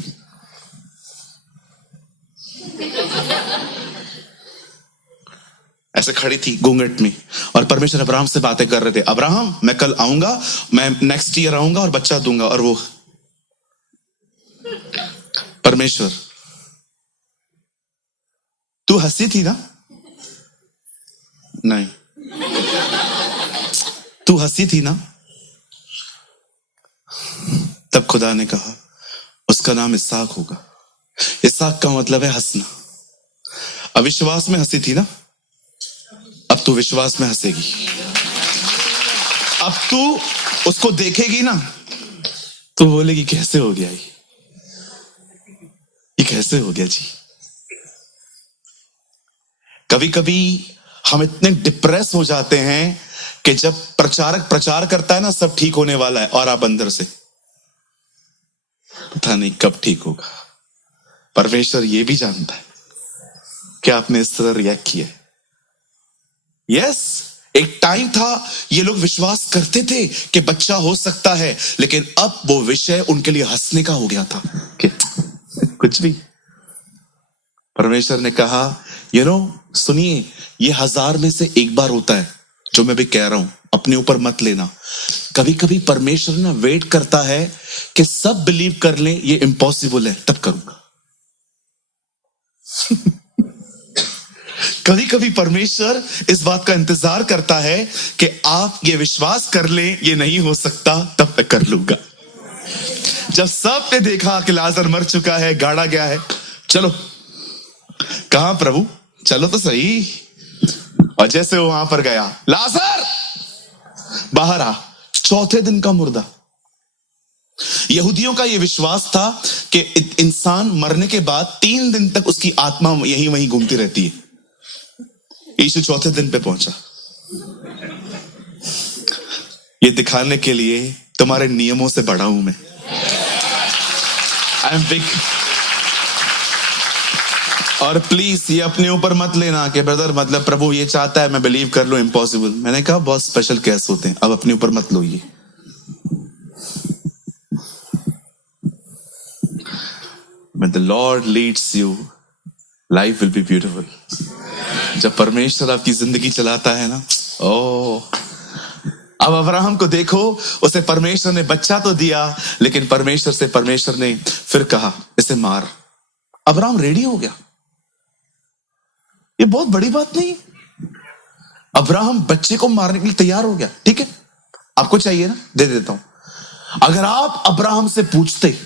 ऐसे खड़ी थी घूंघट में, और परमेश्वर अब्राहम से बातें कर रहे थे। अब्राहम मैं कल आऊंगा, मैं नेक्स्ट ईयर आऊंगा और बच्चा दूंगा। और वो परमेश्वर तू हंसी थी ना? नहीं, तू हंसी थी ना? तब खुदा ने कहा उसका नाम इसहाक होगा। इसहाक का मतलब है हंसना। अविश्वास में हंसी थी ना, अब तू विश्वास में हंसेगी। अब तू उसको देखेगी ना तो बोलेगी कैसे हो गया ये कैसे हो गया जी। कभी कभी हम इतने डिप्रेस हो जाते हैं कि जब प्रचारक प्रचार करता है ना सब ठीक होने वाला है, और आप अंदर से पता नहीं कब ठीक होगा। परमेश्वर ये भी जानता है कि आपने इस तरह रिएक्ट किया। यस, एक टाइम था ये लोग विश्वास करते थे कि बच्चा हो सकता है, लेकिन अब वो विषय उनके लिए हंसने का हो गया था कि कुछ भी। परमेश्वर ने कहा सुनिए, ये 1000 में से एक बार होता है जो मैं भी कह रहा हूं, अपने ऊपर मत लेना। कभी कभी परमेश्वर ना वेट करता है कि सब बिलीव कर लें ये इम्पॉसिबल है, तब करूंगा। कभी कभी परमेश्वर इस बात का इंतजार करता है कि आप ये विश्वास कर लें ये नहीं हो सकता, तब मैं कर लूंगा। जब सब ने देखा कि लाजर मर चुका है, गाड़ा गया है, चलो। कहां प्रभु, चलो तो सही। और जैसे वो वहां पर गया, लाजर बाहर आ, चौथे दिन का मुर्दा। यहूदियों का यह विश्वास था कि इंसान मरने के बाद 3 दिन तक उसकी आत्मा यहीं वहीं घूमती रहती है। यीशु चौथे दिन पे पहुंचा, ये दिखाने के लिए तुम्हारे नियमों से बड़ा हूं मैं। I am big. और प्लीज ये अपने ऊपर मत लेना कि ब्रदर मतलब प्रभु ये चाहता है मैं बिलीव कर लूं, इम्पॉसिबल। मैंने कहा बहुत स्पेशल केस होते हैं, अब अपने ऊपर मत लो ये। When the Lord leads you, life will be beautiful. जब परमेश्वर आपकी जिंदगी चलाता है ना, अब अब्राहम को देखो, उसे परमेश्वर ने बच्चा तो दिया, लेकिन परमेश्वर ने फिर कहा इसे मार। अब्राहम रेडी हो गया। ये बहुत बड़ी बात नहीं। अब्राहम बच्चे को मारने के लिए तैयार हो गया। ठीक है, आपको चाहिए ना, दे देता हूं। अगर आप अब्राहम से पूछते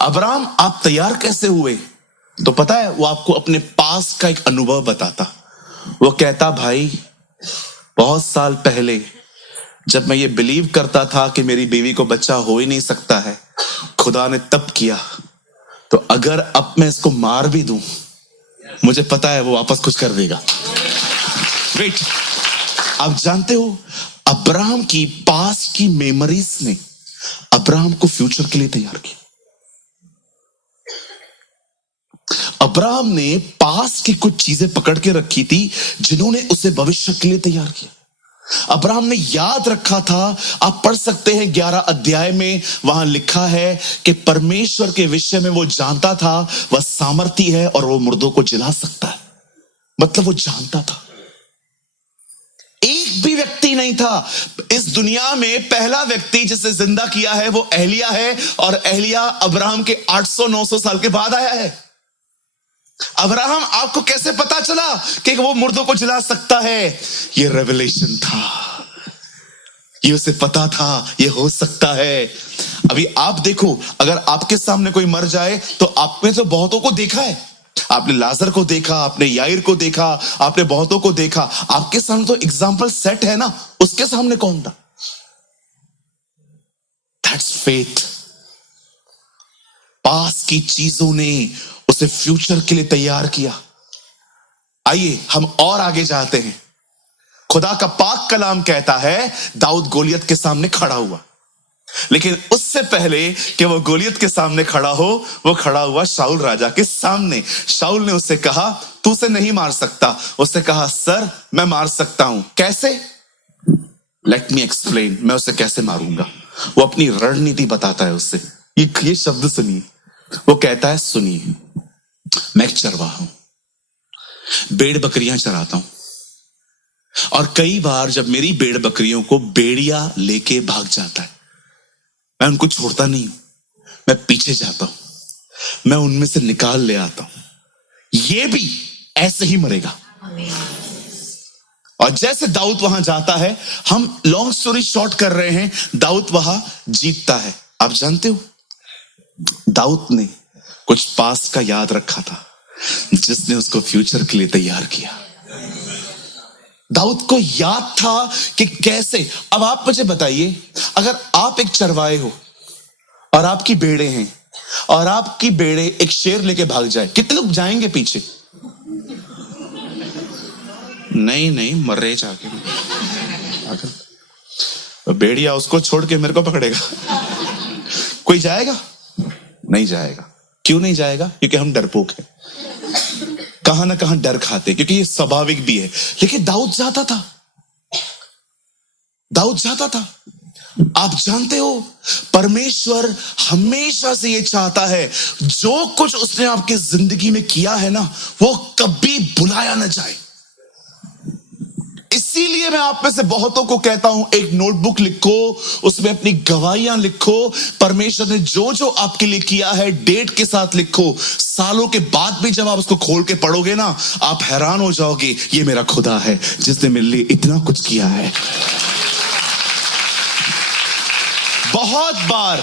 अब्राहम आप तैयार कैसे हुए, तो पता है वो आपको अपने पास का एक अनुभव बताता। वो कहता भाई बहुत साल पहले जब मैं ये बिलीव करता था कि मेरी बीवी को बच्चा हो ही नहीं सकता है, खुदा ने तब किया, तो अगर अब मैं इसको मार भी दूं मुझे पता है वो वापस कुछ कर देगा। वेट, आप जानते हो अब्राहम की पास की मेमोरीज ने अब्राहम को फ्यूचर के लिए तैयार किया। अब्राहम ने पास की कुछ चीजें पकड़ के रखी थी जिन्होंने उसे भविष्य के लिए तैयार किया। अब्राहम ने याद रखा था, आप पढ़ सकते हैं 11 अध्याय में, वहां लिखा है कि परमेश्वर के विषय में वो जानता था वह सामर्थी है और वो मुर्दों को जिला सकता है। मतलब वो जानता था। एक भी व्यक्ति नहीं था इस दुनिया में, पहला व्यक्ति जिसे जिंदा किया है वो एलिया है, और एलिया अब्राहम के 800-900 साल के बाद आया है। अब्राहम आपको कैसे पता चला कि वो मुर्दों को जिला सकता है? ये रेवलेशन था, ये उसे पता था ये हो सकता है। अभी आप देखो, अगर आपके सामने कोई मर जाए तो आपने तो बहुतों को देखा है। आपने लाजर को देखा, आपने याईर को देखा, आपने बहुतों को देखा। आपके सामने तो एग्जाम्पल सेट है ना, उसके सामने कौन था? That's faith. पास की चीजों ने उसे फ्यूचर के लिए तैयार किया। आइए हम और आगे जाते हैं। खुदा का पाक कलाम कहता है दाऊद गोलियत के सामने खड़ा हुआ, लेकिन उससे पहले कि वो गोलियत के सामने खड़ा हो, वो खड़ा हुआ शाऊल राजा के सामने। शाऊल ने उससे कहा तू उसे नहीं मार सकता। उसने कहा सर मैं मार सकता हूं। कैसे? लेट मी एक्सप्लेन, मैं उसे कैसे मारूंगा। वो अपनी रणनीति बताता है उससे। ये शब्द सुनिए, वो कहता है सुनिए, मैं एक चरवाहा हूं, भेड़ बकरियां चराता हूं, और कई बार जब मेरी भेड़ बकरियों को भेड़िया लेके भाग जाता है, मैं उनको छोड़ता नहीं हूं, मैं पीछे जाता हूं, मैं उनमें से निकाल ले आता हूं। ये भी ऐसे ही मरेगा। और जैसे दाऊद वहां जाता है, हम लॉन्ग स्टोरी शॉर्ट कर रहे हैं, दाऊद वहां जीतता है। आप जानते हो दाऊद ने कुछ पास का याद रखा था जिसने उसको फ्यूचर के लिए तैयार किया। दाऊद को याद था कि कैसे। अब आप मुझे बताइए, अगर आप एक चरवाहे हो और आपकी बेड़े हैं, और आपकी बेड़े एक शेर लेके भाग जाए, कितने लोग जाएंगे पीछे? नहीं नहीं, मर रहे जाके। बेड़िया उसको छोड़ के मेरे को पकड़ेगा। कोई जाएगा? नहीं जाएगा। क्यों नहीं जाएगा? क्योंकि हम डरपोक हैं, कहां ना कहां डर खाते, क्योंकि ये स्वाभाविक भी है। लेकिन दाऊद जाता था, दाऊद जाता था। आप जानते हो, परमेश्वर हमेशा से ये चाहता है, जो कुछ उसने आपकी जिंदगी में किया है ना, वो कभी भुलाया ना जाए। इसीलिए मैं आप में से बहुतों को कहता हूं, एक नोटबुक लिखो, उसमें अपनी गवाहियां लिखो। परमेश्वर ने जो जो आपके लिए किया है डेट के साथ लिखो। सालों के बाद भी जब आप उसको खोल के पढ़ोगे ना, आप हैरान हो जाओगे, ये मेरा खुदा है जिसने मेरे लिए इतना कुछ किया है। बहुत बार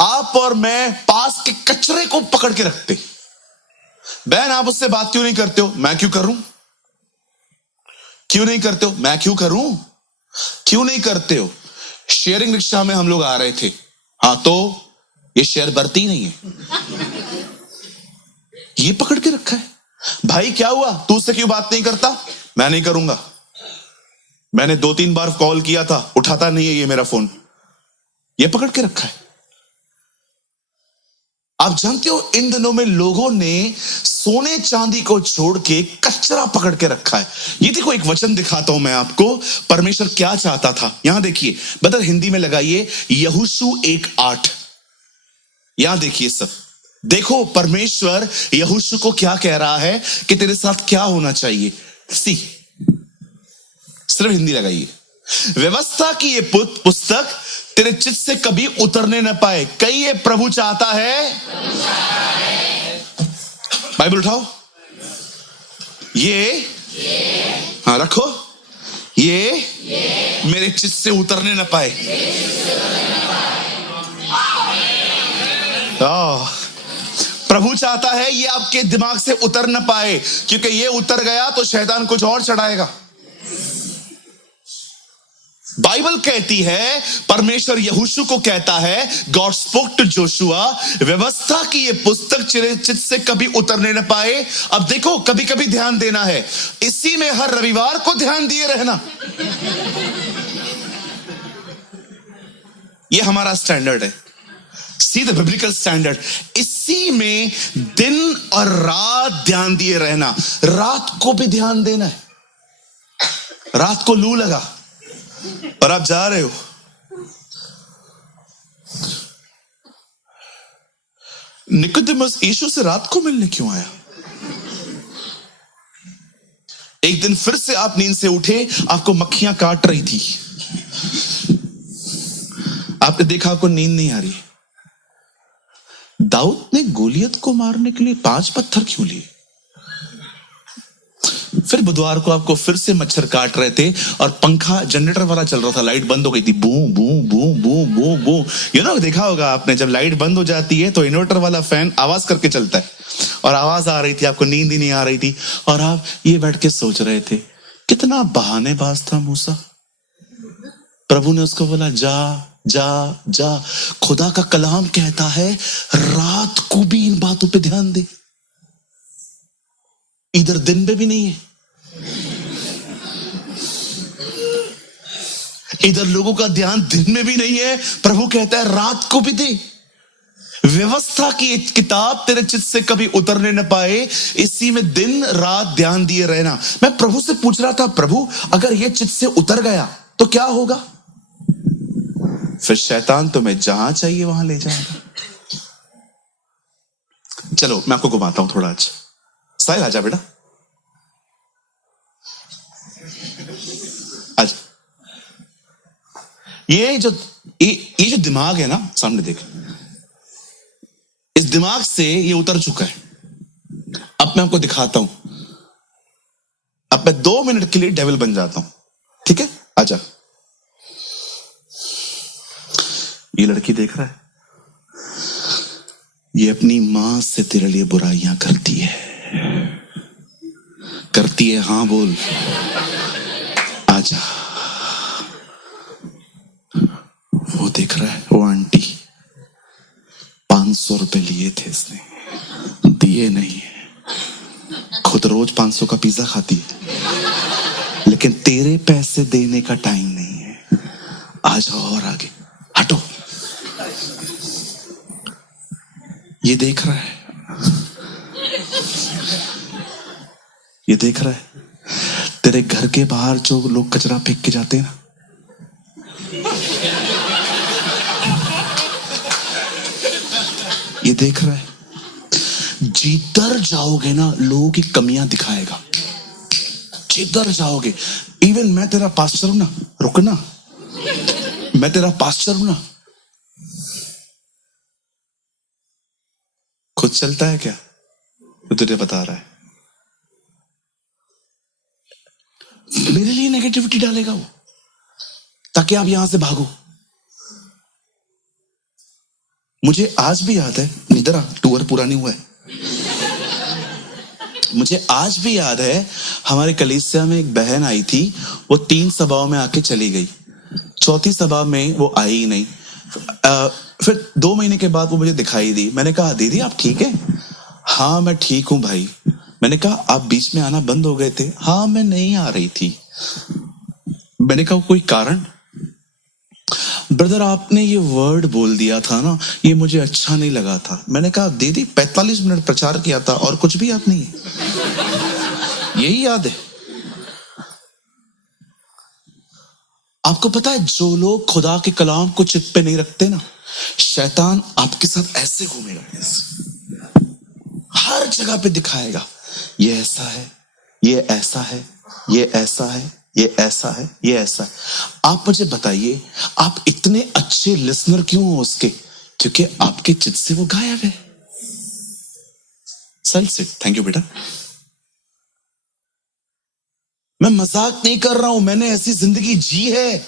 आप और मैं पास के कचरे को पकड़ के रखते। बहन, आप उससे बात क्यों नहीं करते हो? मैं क्यों करूं? क्यों नहीं करते हो? मैं क्यों करूं? क्यों नहीं करते हो? शेयरिंग रिक्शा में हम लोग आ रहे थे, हाँ तो ये शेयर बरती नहीं है, ये पकड़ के रखा है। भाई क्या हुआ, तू उससे क्यों बात नहीं करता? मैं नहीं करूंगा, मैंने 2-3 बार कॉल किया था, उठाता नहीं है ये मेरा फोन, ये पकड़ के रखा है। आप जानते हो, इन दिनों में लोगों ने सोने चांदी को छोड़ के कचरा पकड़ के रखा है। ये देखो, एक वचन दिखाता हूं मैं आपको, परमेश्वर क्या चाहता था। यहां देखिए, बदल हिंदी में लगाइए, यहोशू 1:8। यहां देखिए सब, देखो परमेश्वर यहोशू को क्या कह रहा है कि तेरे साथ क्या होना चाहिए। सी, सिर्फ हिंदी लगाइए। व्यवस्था की ये पुस्तक तेरे चित्त से कभी उतरने न पाए। कई ये प्रभु चाहता है, बाइबल उठाओ, ये हाँ रखो, ये मेरे चित्त से उतरने न पाए। प्रभु चाहता है ये आपके दिमाग से उतर न पाए, क्योंकि ये उतर गया तो शैतान कुछ और चढ़ाएगा। बाइबल कहती है, परमेश्वर यहोशू को कहता है, गॉड स्पोक टू जोशुआ, व्यवस्था की ये पुस्तक चित्त से कभी उतरने न पाए। अब देखो, कभी कभी ध्यान देना है, इसी में हर रविवार को ध्यान दिए रहना। ये हमारा स्टैंडर्ड है, सी द बिब्लिकल स्टैंडर्ड। इसी में दिन और रात ध्यान दिए रहना। रात को भी ध्यान देना है। रात को लू लगा और आप जा रहे हो, निकोदेमस यीशु से रात को मिलने क्यों आया? एक दिन फिर से आप नींद से उठे, आपको मक्खियां काट रही थी, आपने देखा आपको नींद नहीं आ रही। दाऊद ने गोलियत को मारने के लिए 5 पत्थर क्यों लिए? फिर बुधवार को आपको फिर से मच्छर काट रहे थे और पंखा जनरेटर वाला चल रहा था, लाइट बंद हो गई थी, बू बू बू बू बू बू। यू नो, देखा होगा आपने, जब लाइट बंद हो जाती है तो इन्वर्टर वाला फैन आवाज करके चलता है, और आवाज आ रही थी, आपको नींद ही नहीं आ रही थी, और आप ये बैठ के सोच रहे थे, कितना बहानेबाज था मूसा। प्रभु ने उसको बोला, जा जा जा। खुदा का कलाम कहता है, रात को भी इन बातों पे ध्यान दे। इधर दिन में भी नहीं है, इधर लोगों का ध्यान दिन में भी नहीं है, प्रभु कहता है रात को भी दे। व्यवस्था की एक किताब तेरे चित्त से कभी उतरने न पाए, इसी में दिन रात ध्यान दिए रहना। मैं प्रभु से पूछ रहा था, प्रभु अगर ये चित्त से उतर गया तो क्या होगा? फिर शैतान तुम्हें जहां चाहिए वहां ले जाएगा। चलो मैं आपको घुमाता हूं थोड़ा। आज साहिल आजा बेटा, आज ये जो दिमाग है ना, सामने देख, इस दिमाग से ये उतर चुका है। अब मैं आपको दिखाता हूं। अब मैं 2 मिनट के लिए डेविल बन जाता हूं, ठीक है? आजा। ये लड़की देख रहा है, ये अपनी मां से तेरे लिए बुराइयां करती है, करती है, हाँ बोल। आजा। वो देख रहा है, वो आंटी थे इसने, दिए नहीं है। खुद रोज 500 का पिज्जा खाती है, लेकिन तेरे पैसे देने का टाइम नहीं है। आ जाओ और आगे हटो। ये देख रहा है, ये देख रहा है तेरे घर के बाहर जो लोग कचरा फेंक के जाते हैं ना, ये देख रहा है। जिधर जाओगे ना लोगों की कमियां दिखाएगा, जिधर जाओगे। इवन मैं तेरा पास्टर हूं ना, रुकना, मैं तेरा पास्टर हूं ना। खुद चलता है क्या तो तुझे बता रहा है। मेरे लिए नेगेटिविटी डालेगा वो, ताकि आप यहां से भागो। मुझे आज भी याद है, इधर आ, टूर पूरा नहीं हुआ है। मुझे आज भी याद है, हमारे कलीसिया में एक बहन आई थी, वो 3 सभाओं में आके चली गई, 4थी सभा में वो आई ही नहीं। फिर 2 महीने के बाद वो मुझे दिखाई दी। मैंने कहा दीदी आप ठीक है? हाँ मैं ठीक हूं भाई। मैंने कहा आप बीच में आना बंद हो गए थे। हाँ मैं नहीं आ रही थी। मैंने कहा कोई कारण? ब्रदर आपने ये वर्ड बोल दिया था ना, ये मुझे अच्छा नहीं लगा था। मैंने कहा दीदी 45 मिनट प्रचार किया था और कुछ भी याद नहीं है, यही याद है। आपको पता है जो लोग खुदा के कलाम को चित पे नहीं रखते ना, शैतान आपके साथ ऐसे घूमेगा, हर जगह पे दिखाएगा ये ऐसा है, ये ऐसा है, ये ऐसा है, ये ऐसा है, ये ऐसा है। आप मुझे बताइए आप इतने अच्छे लिसनर क्यों हो उसके? क्योंकि आपके चित से वो गायब है। सेल्फ सिट, थैंक यू बेटा। मैं मजाक नहीं कर रहा हूं, मैंने ऐसी जिंदगी जी है।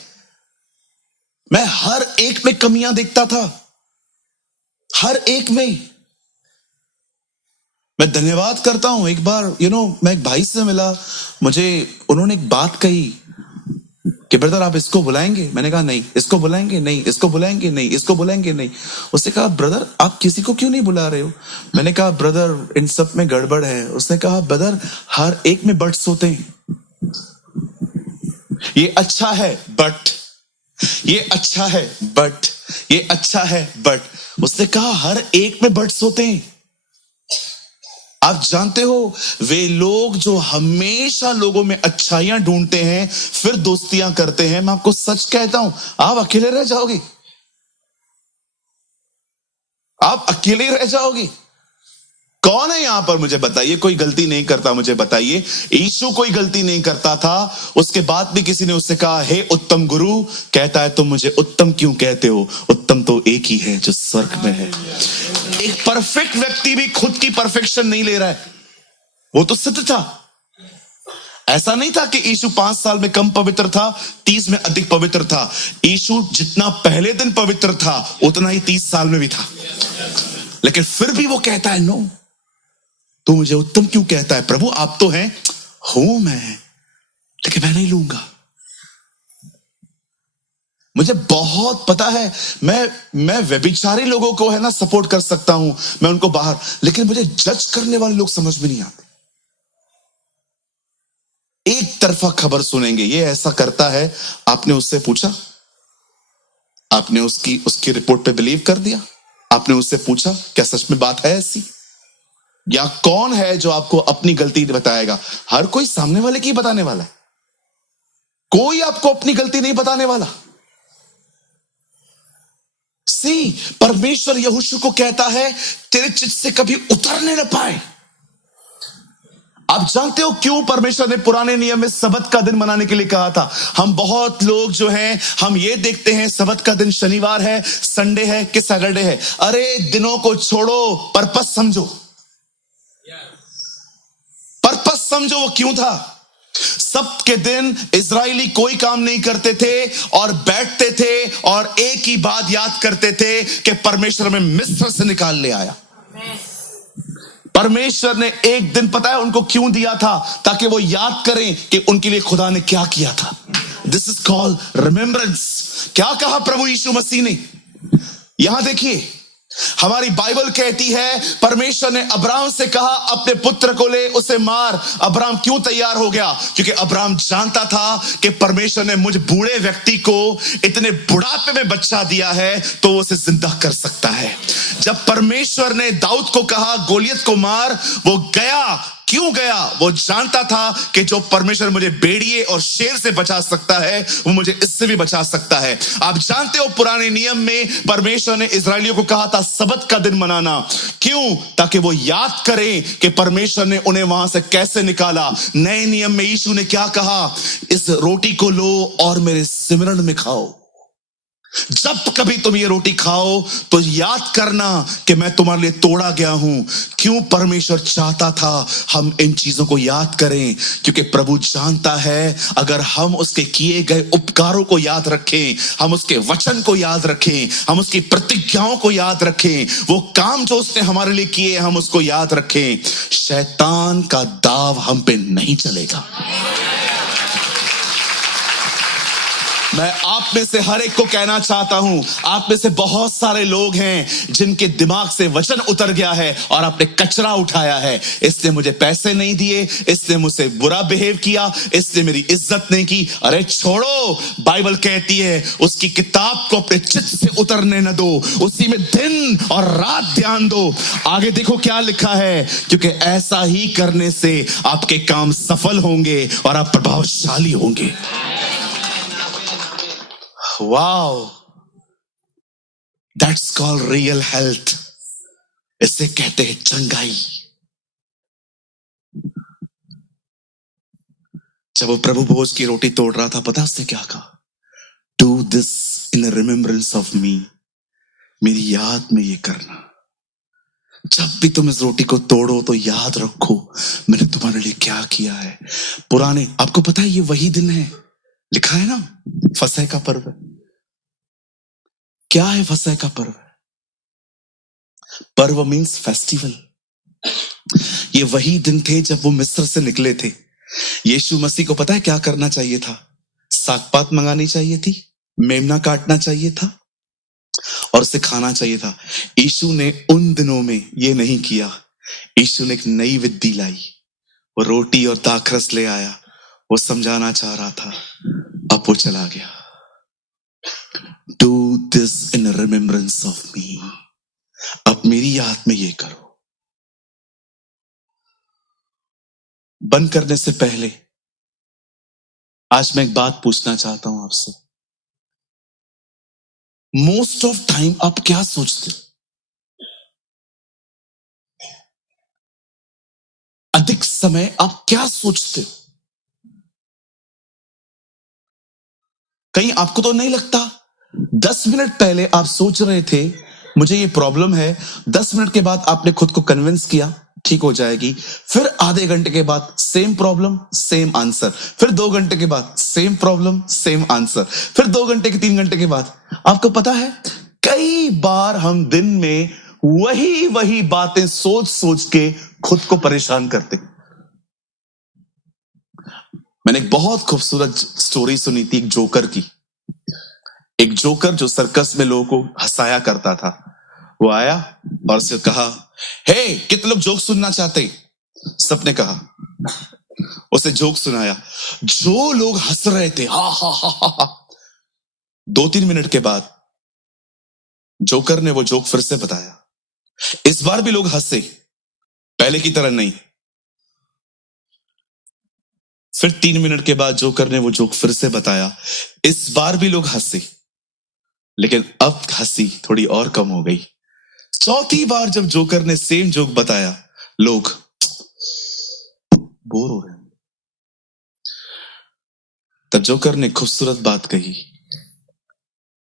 मैं हर एक में कमियां देखता था, हर एक में। मैं धन्यवाद करता हूं। एक बार मैं एक भाई से मिला, मुझे उन्होंने एक बात कही कि ब्रदर आप इसको बुलाएंगे? मैंने कहा नहीं। इसको बुलाएंगे? नहीं। इसको बुलाएंगे? नहीं। इसको बुलाएंगे? नहीं। उसने कहा ब्रदर आप किसी को क्यों नहीं बुला रहे हो? मैंने कहा ब्रदर इन सब में गड़बड़ है। उसने कहा ब्रदर हर एक में बट्स होते हैं। ये अच्छा है बट, ये अच्छा है बट, ये अच्छा है बट। उसने कहा हर एक में बट्स होते हैं। आप जानते हो वे लोग जो हमेशा लोगों में अच्छाइयां ढूंढते हैं फिर दोस्तियां करते हैं, मैं आपको सच कहता हूं आप अकेले रह जाओगे, आप अकेले रह जाओगे। कौन है यहां पर मुझे बताइए कोई गलती नहीं करता? मुझे बताइए यीशु कोई गलती नहीं करता था, उसके बाद भी किसी ने उससे कहा हे उत्तम गुरु, कहता है तुम मुझे उत्तम क्यों कहते हो? उत्तम तो एक ही है जो स्वर्ग में है। एक परफेक्ट व्यक्ति भी खुद की परफेक्शन नहीं ले रहा है, वो तो सिद्ध था। ऐसा नहीं था कि यीशु 5 साल में कम पवित्र था, 30 में अधिक पवित्र था। यीशु जितना पहले दिन पवित्र था उतना ही 30 साल में भी था। लेकिन फिर भी वो कहता है नो, तू मुझे उत्तम क्यों कहता है? प्रभु आप तो हैं, हूं मैं, लेकिन मैं नहीं लूंगा। मुझे बहुत पता है, मैं व्यभिचारी लोगों को है ना सपोर्ट कर सकता हूं, मैं उनको बाहर, लेकिन मुझे जज करने वाले लोग समझ में नहीं आते। एक तरफा खबर सुनेंगे, ये ऐसा करता है। आपने उससे पूछा, आपने उसकी रिपोर्ट पे बिलीव कर दिया? आपने उससे पूछा क्या सच में बात है ऐसी? या कौन है जो आपको अपनी गलती बताएगा? हर कोई सामने वाले की बताने वाला है, कोई आपको अपनी गलती नहीं बताने वाला। परमेश्वर यहोशू को कहता है तेरे चित्त से कभी उतरने न पाए। आप जानते हो क्यों परमेश्वर ने पुराने नियम में सबत का दिन मनाने के लिए कहा था? हम बहुत लोग जो हैं, हम ये देखते हैं सबत का दिन शनिवार है, संडे है कि सैटरडे है। अरे दिनों को छोड़ो, पर्पस समझो, पर्पस समझो वो क्यों था। सब्त के दिन इजरायली कोई काम नहीं करते थे और बैठते थे और एक ही बात याद करते थे कि परमेश्वर में मिस्र से निकाल ले आया। परमेश्वर ने एक दिन पता है उनको क्यों दिया था? ताकि वो याद करें कि उनके लिए खुदा ने क्या किया था। This is called remembrance. क्या कहा प्रभु यीशु मसीह ने? यहां देखिए हमारी बाइबल कहती है परमेश्वर ने अब्राहम से कहा अपने पुत्र को ले उसे मार। अब्राहम क्यों तैयार हो गया? क्योंकि अब्राहम जानता था कि परमेश्वर ने मुझ बूढ़े व्यक्ति को इतने बुढ़ापे में बच्चा दिया है तो वो उसे जिंदा कर सकता है। जब परमेश्वर ने दाऊद को कहा गोलियत को मार, वो गया। क्यों गया? वो जानता था कि जो परमेश्वर मुझे भेड़िए और शेर से बचा सकता है वो मुझे इससे भी बचा सकता है। आप जानते हो पुराने नियम में परमेश्वर ने इस्राएलियों को कहा था सबत का दिन मनाना। क्यों? ताकि वो याद करें कि परमेश्वर ने उन्हें वहां से कैसे निकाला। नए नियम में यीशु ने क्या कहा? इस रोटी को लो और मेरे सिमरन में खाओ। जब कभी तुम ये रोटी खाओ तो याद करना कि मैं तुम्हारे लिए तोड़ा गया हूं। क्यों? परमेश्वर चाहता था हम इन चीजों को याद करें, क्योंकि प्रभु जानता है अगर हम उसके किए गए उपकारों को याद रखें, हम उसके वचन को याद रखें, हम उसकी प्रतिज्ञाओं को याद रखें, वो काम जो उसने हमारे लिए किए हम उसको याद रखें, शैतान का दाव हम पे नहीं चलेगा। मैं आप में से हर एक को कहना चाहता हूं, आप में से बहुत सारे लोग हैं जिनके दिमाग से वचन उतर गया है और आपने कचरा उठाया है। इसने मुझे पैसे नहीं दिए, इसने मुझसे बुरा बिहेव किया, इसने मेरी इज्जत नहीं की। अरे छोड़ो, बाइबल कहती है उसकी किताब को अपने चित्त से उतरने न दो, उसी में दिन और रात ध्यान दो। आगे देखो क्या लिखा है, क्योंकि ऐसा ही करने से आपके काम सफल होंगे और आप प्रभावशाली होंगे। Wow, that's called real health. इसे कहते हैं चंगाई। जब वो प्रभु भोज की रोटी तोड़ रहा था, पता उसने क्या कहा? Do this in remembrance of me. मेरी याद में ये करना। जब भी तुम इस रोटी को तोड़ो तो याद रखो मैंने तुम्हारे लिए क्या किया है। पुराने, आपको पता है ये वही दिन है, लिखा है ना, फसह का पर्व। क्या है फसह का पर्व? पर्व मीन्स फेस्टिवल। ये वही दिन थे जब वो मिस्र से निकले थे। यीशु मसीह को पता है क्या करना चाहिए था? सागपात मंगानी चाहिए थी, मेमना काटना चाहिए था और उसे खाना चाहिए था। यीशु ने उन दिनों में ये नहीं किया। यीशु ने एक नई विधि लाई, वो रोटी और दाखरस ले आया। वो समझाना चाह रहा था, अब वो चला गया। Do this in remembrance of me. अब मेरी याद में ये करो। बंद करने से पहले आज मैं एक बात पूछना चाहता हूं आपसे। मोस्ट ऑफ टाइम आप क्या सोचते हो? अधिक समय आप क्या सोचते हो? कहीं आपको तो नहीं लगता 10 मिनट पहले आप सोच रहे थे मुझे ये प्रॉब्लम है, 10 मिनट के बाद आपने खुद को कन्विंस किया ठीक हो जाएगी, फिर आधे घंटे के बाद सेम प्रॉब्लम सेम आंसर, फिर 2 घंटे के बाद सेम प्रॉब्लम सेम आंसर, फिर 2 घंटे के 3 घंटे के बाद। आपको पता है कई बार हम दिन में वही बातें सोच सोच के खुद को परेशान करते। मैंने एक बहुत खूबसूरत स्टोरी सुनी थी एक जोकर की। एक जोकर जो सर्कस में लोगों को हंसाया करता था, वो आया और उससे कहा, हे कितने लोग जोक सुनना चाहते? सबने कहा। उसे जोक सुनाया, जो लोग हंस रहे थे हा हा हा हा। 2-3 मिनट के बाद जोकर ने वो जोक फिर से बताया। इस बार भी लोग हंसे, पहले की तरह नहीं। फिर 3 मिनट के बाद जोकर ने वो जोक फिर से बताया। इस बार भी लोग हंसे, लेकिन अब हंसी थोड़ी और कम हो गई। चौथी बार जब जोकर ने सेम जोक बताया, लोग बोर हो रहे हैं। तब जोकर ने खूबसूरत बात कही,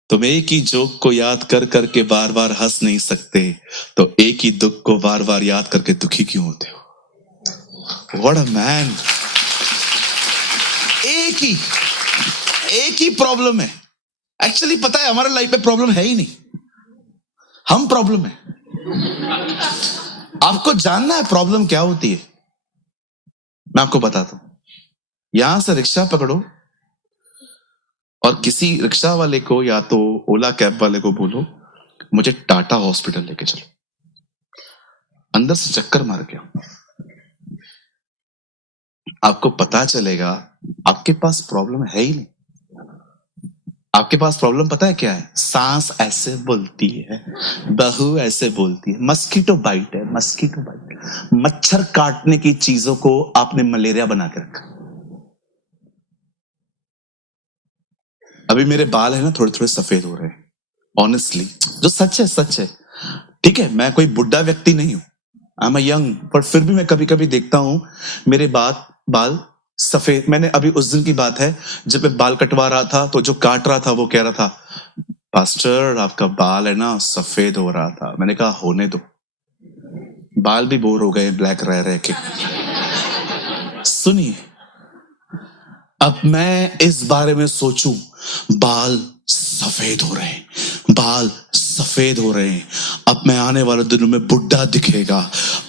तुम एक ही जोक को याद कर करके बार बार हंस नहीं सकते, तो एक ही दुख को बार बार याद करके दुखी क्यों होते हो? What a man. एक ही प्रॉब्लम है। एक्चुअली पता है हमारे लाइफ में प्रॉब्लम है ही नहीं, हम प्रॉब्लम है। आपको जानना है प्रॉब्लम क्या होती है? मैं आपको बताता हूं। यहां से रिक्शा पकड़ो और किसी रिक्शा वाले को या तो ओला कैब वाले को बोलो, मुझे टाटा हॉस्पिटल लेके चलो। अंदर से चक्कर मार के आओ। आपको पता चलेगा आपके पास प्रॉब्लम है ही नहीं। आपके पास प्रॉब्लम पता है क्या है? सांस ऐसे बोलती है, बहू ऐसे बोलती है, मस्कीटो बाइट है, मस्कीटो बाइट। मच्छर काटने की चीजों को आपने मलेरिया बना के रखा। अभी मेरे बाल है ना थोड़े थोड़े सफेद हो रहे हैं, ऑनेस्टली, जो सच है सच है। ठीक है, मैं कोई बुढ़ा व्यक्ति नहीं हूं, आई एम यंग, पर फिर भी मैं कभी कभी देखता हूं मेरे बाल सफेद। मैंने अभी उस दिन की बात है जब मैं बाल कटवा रहा था, तो जो काट रहा था वो कह रहा था, पास्टर आपका बाल है ना सफेद हो रहा था। मैंने कहा होने दो, बाल भी बोर हो गए ब्लैक रह रह के। सुनिए, अब मैं इस बारे में सोचूं, बाल सफेद हो रहे हैं, बाल सफेद हो रहे हैं, अब मैं आने वाले दिनों में बुढ़ा दिखेगा।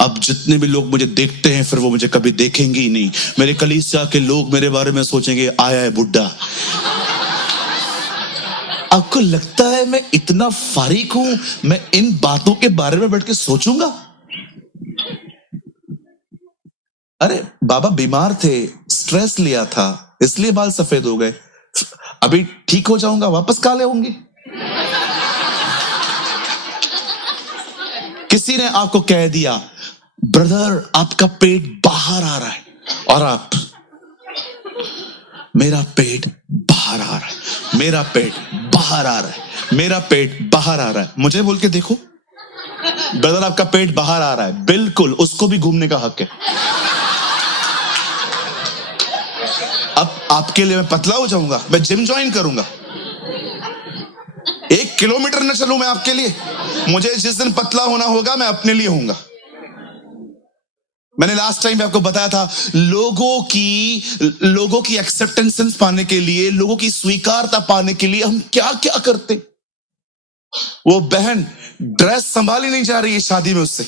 अब जितने भी लोग मुझे देखते हैं फिर वो मुझे कभी देखेंगे ही नहीं। मेरे कलीसिया के लोग मेरे बारे में सोचेंगे आया है बुढ़ा। आपको लगता है मैं इतना फारिक हूं, मैं इन बातों के बारे में बैठ के सोचूंगा? अरे बाबा बीमार थे, स्ट्रेस लिया था, इसलिए बाल सफेद हो गए। अभी ठीक हो जाऊंगा, वापस काले होंगे। किसी ने आपको कह दिया, ब्रदर आपका पेट बाहर आ रहा है, और आप, मेरा पेट बाहर आ रहा है, मेरा पेट बाहर आ रहा है, मेरा पेट बाहर आ रहा है। मुझे बोल के देखो, ब्रदर आपका पेट बाहर आ रहा है, बिल्कुल, उसको भी घूमने का हक है। अब आपके लिए मैं पतला हो जाऊंगा, मैं जिम ज्वाइन करूंगा, 1 किलोमीटर न चलूं मैं आपके लिए। मुझे जिस दिन पतला होना होगा मैं अपने लिए होऊंगा। मैंने लास्ट टाइम आपको बताया था, लोगों की एक्सेप्टेंस पाने के लिए, लोगों की स्वीकारता पाने के लिए हम क्या क्या करते। वो बहन ड्रेस संभाली नहीं जा रही है शादी में उससे,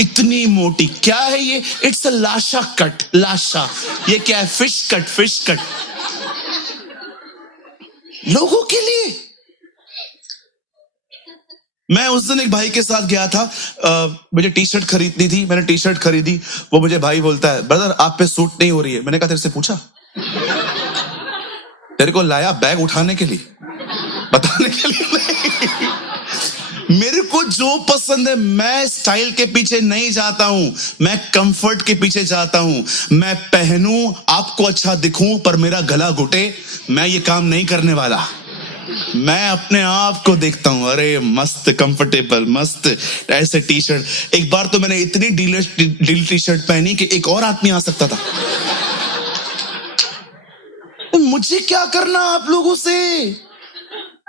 इतनी मोटी। क्या है ये? इट्स अ लाशा कट, लाशा। ये क्या है? Fish cut, fish cut. लोगों के लिए। मैं उस दिन एक भाई के साथ गया था, मुझे टी शर्ट खरीदनी थी, मैंने टी शर्ट खरीदी। वो मुझे भाई बोलता है, ब्रदर आप पे सूट नहीं हो रही है। मैंने कहा तेरे से पूछा? तेरे को लाया बैग उठाने के लिए, बताने के लिए नहीं। मेरे को जो पसंद है, मैं स्टाइल के पीछे नहीं जाता हूं, मैं कंफर्ट के पीछे जाता हूं। मैं पहनूं, आपको अच्छा दिखूं, पर मेरा गला घुटे, मैं ये काम नहीं करने वाला। मैं अपने आप को देखता हूं, अरे मस्त कंफर्टेबल, मस्त ऐसे टी शर्ट। एक बार तो मैंने इतनी ढीली टी शर्ट पहनी कि एक और आदमी आ सकता था। मुझे क्या करना आप लोगों से?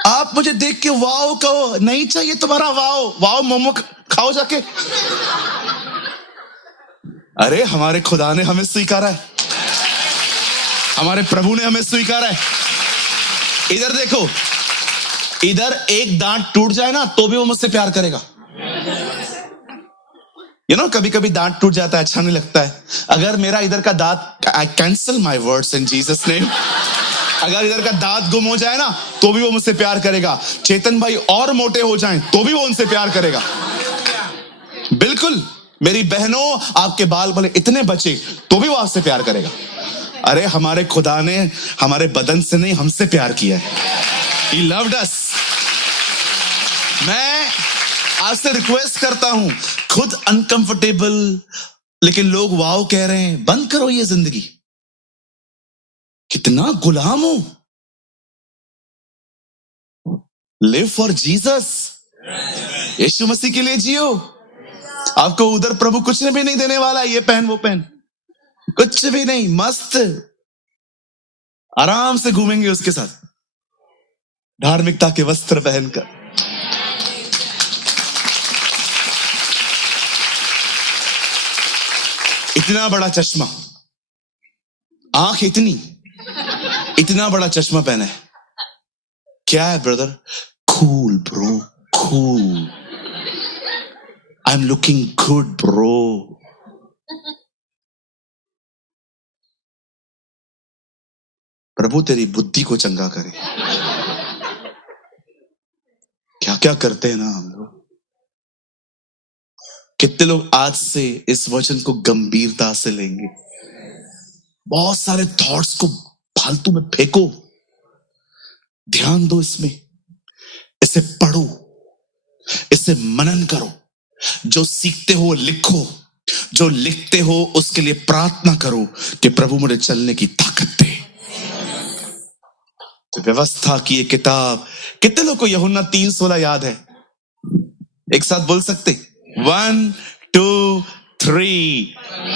आप मुझे देख के वाओ कहो, नहीं चाहिए तुम्हारा वाओ। वाओ मोमो खाओ जाके। अरे हमारे खुदा ने हमें स्वीकारा है, हमारे प्रभु ने हमें स्वीकारा है। इधर देखो, इधर एक दांत टूट जाए ना तो भी वो मुझसे प्यार करेगा। कभी कभी दांत टूट जाता है, अच्छा नहीं लगता है। अगर मेरा इधर का दांत, I cancel my words in Jesus name, अगर इधर का दांत गुम हो जाए ना तो भी वो मुझसे प्यार करेगा। चेतन भाई और मोटे हो जाएं तो भी वो उनसे प्यार करेगा। बिल्कुल, मेरी बहनों आपके बाल भले इतने बचे तो भी वो आपसे प्यार करेगा। अरे हमारे खुदा ने हमारे बदन से नहीं, हमसे प्यार किया है। He loved us. मैं आपसे रिक्वेस्ट करता हूं, खुद अनकंफर्टेबल लेकिन लोग वाओ कह रहे हैं, बंद करो ये जिंदगी। कितना गुलाम हो। लिव फॉर जीसस, यीशु मसीह के लिए जियो। आपको उधर प्रभु कुछ भी नहीं देने वाला, ये पहन वो पहन, कुछ भी नहीं। मस्त आराम से घूमेंगे उसके साथ, धार्मिकता के वस्त्र पहनकर। इतना बड़ा चश्मा, आंख इतना बड़ा चश्मा पहना है। क्या है brother? Cool bro, cool. I am looking good bro. प्रभु तेरी बुद्धि को चंगा करे। क्या करते हैं ना हम लोग। कितने लोग आज से इस वचन को गंभीरता से लेंगे। बहुत सारे थॉट्स को फालतू में फेंको, ध्यान दो इसमें, इसे पढ़ो, इसे मनन करो, जो सीखते हो लिखो, जो लिखते हो उसके लिए प्रार्थना करो कि प्रभु मुझे चलने की ताकत दे। तो व्यवस्था की ये किताब, कितने लोग को यूहन्ना 3:16 याद है? एक साथ बोल सकते? 1 2 3।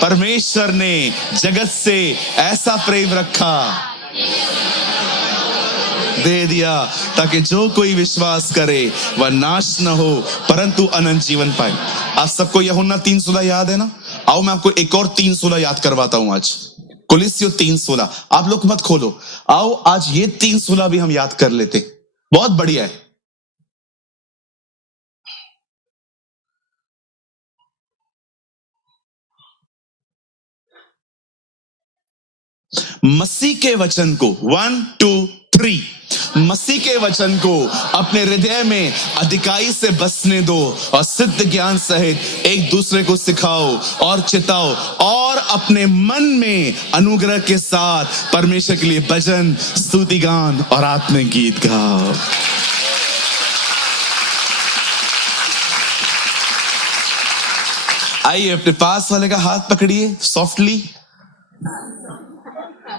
परमेश्वर ने जगत से ऐसा प्रेम रखा, दे दिया, ताकि जो कोई विश्वास करे वह नाश न हो परंतु अनंत जीवन पाए। आप सबको यूहन्ना 3:16 याद है ना? आओ मैं आपको एक और 3:16 याद करवाता हूं आज। कुलिस्सियों 3:16। आप लोग मत खोलो, आओ आज ये 3:16 भी हम याद कर लेते, बहुत बढ़िया है। मसीह के वचन को 1 2 3, मसीह के वचन को अपने हृदय में अधिकाई से बसने दो और सिद्ध ज्ञान सहित एक दूसरे को सिखाओ और चिताओ और अपने मन में अनुग्रह के साथ परमेश्वर के लिए भजन, स्तुति गान और आत्मिक गीत गाओ। आइए अपने पास वाले का हाथ पकड़िए, सॉफ्टली,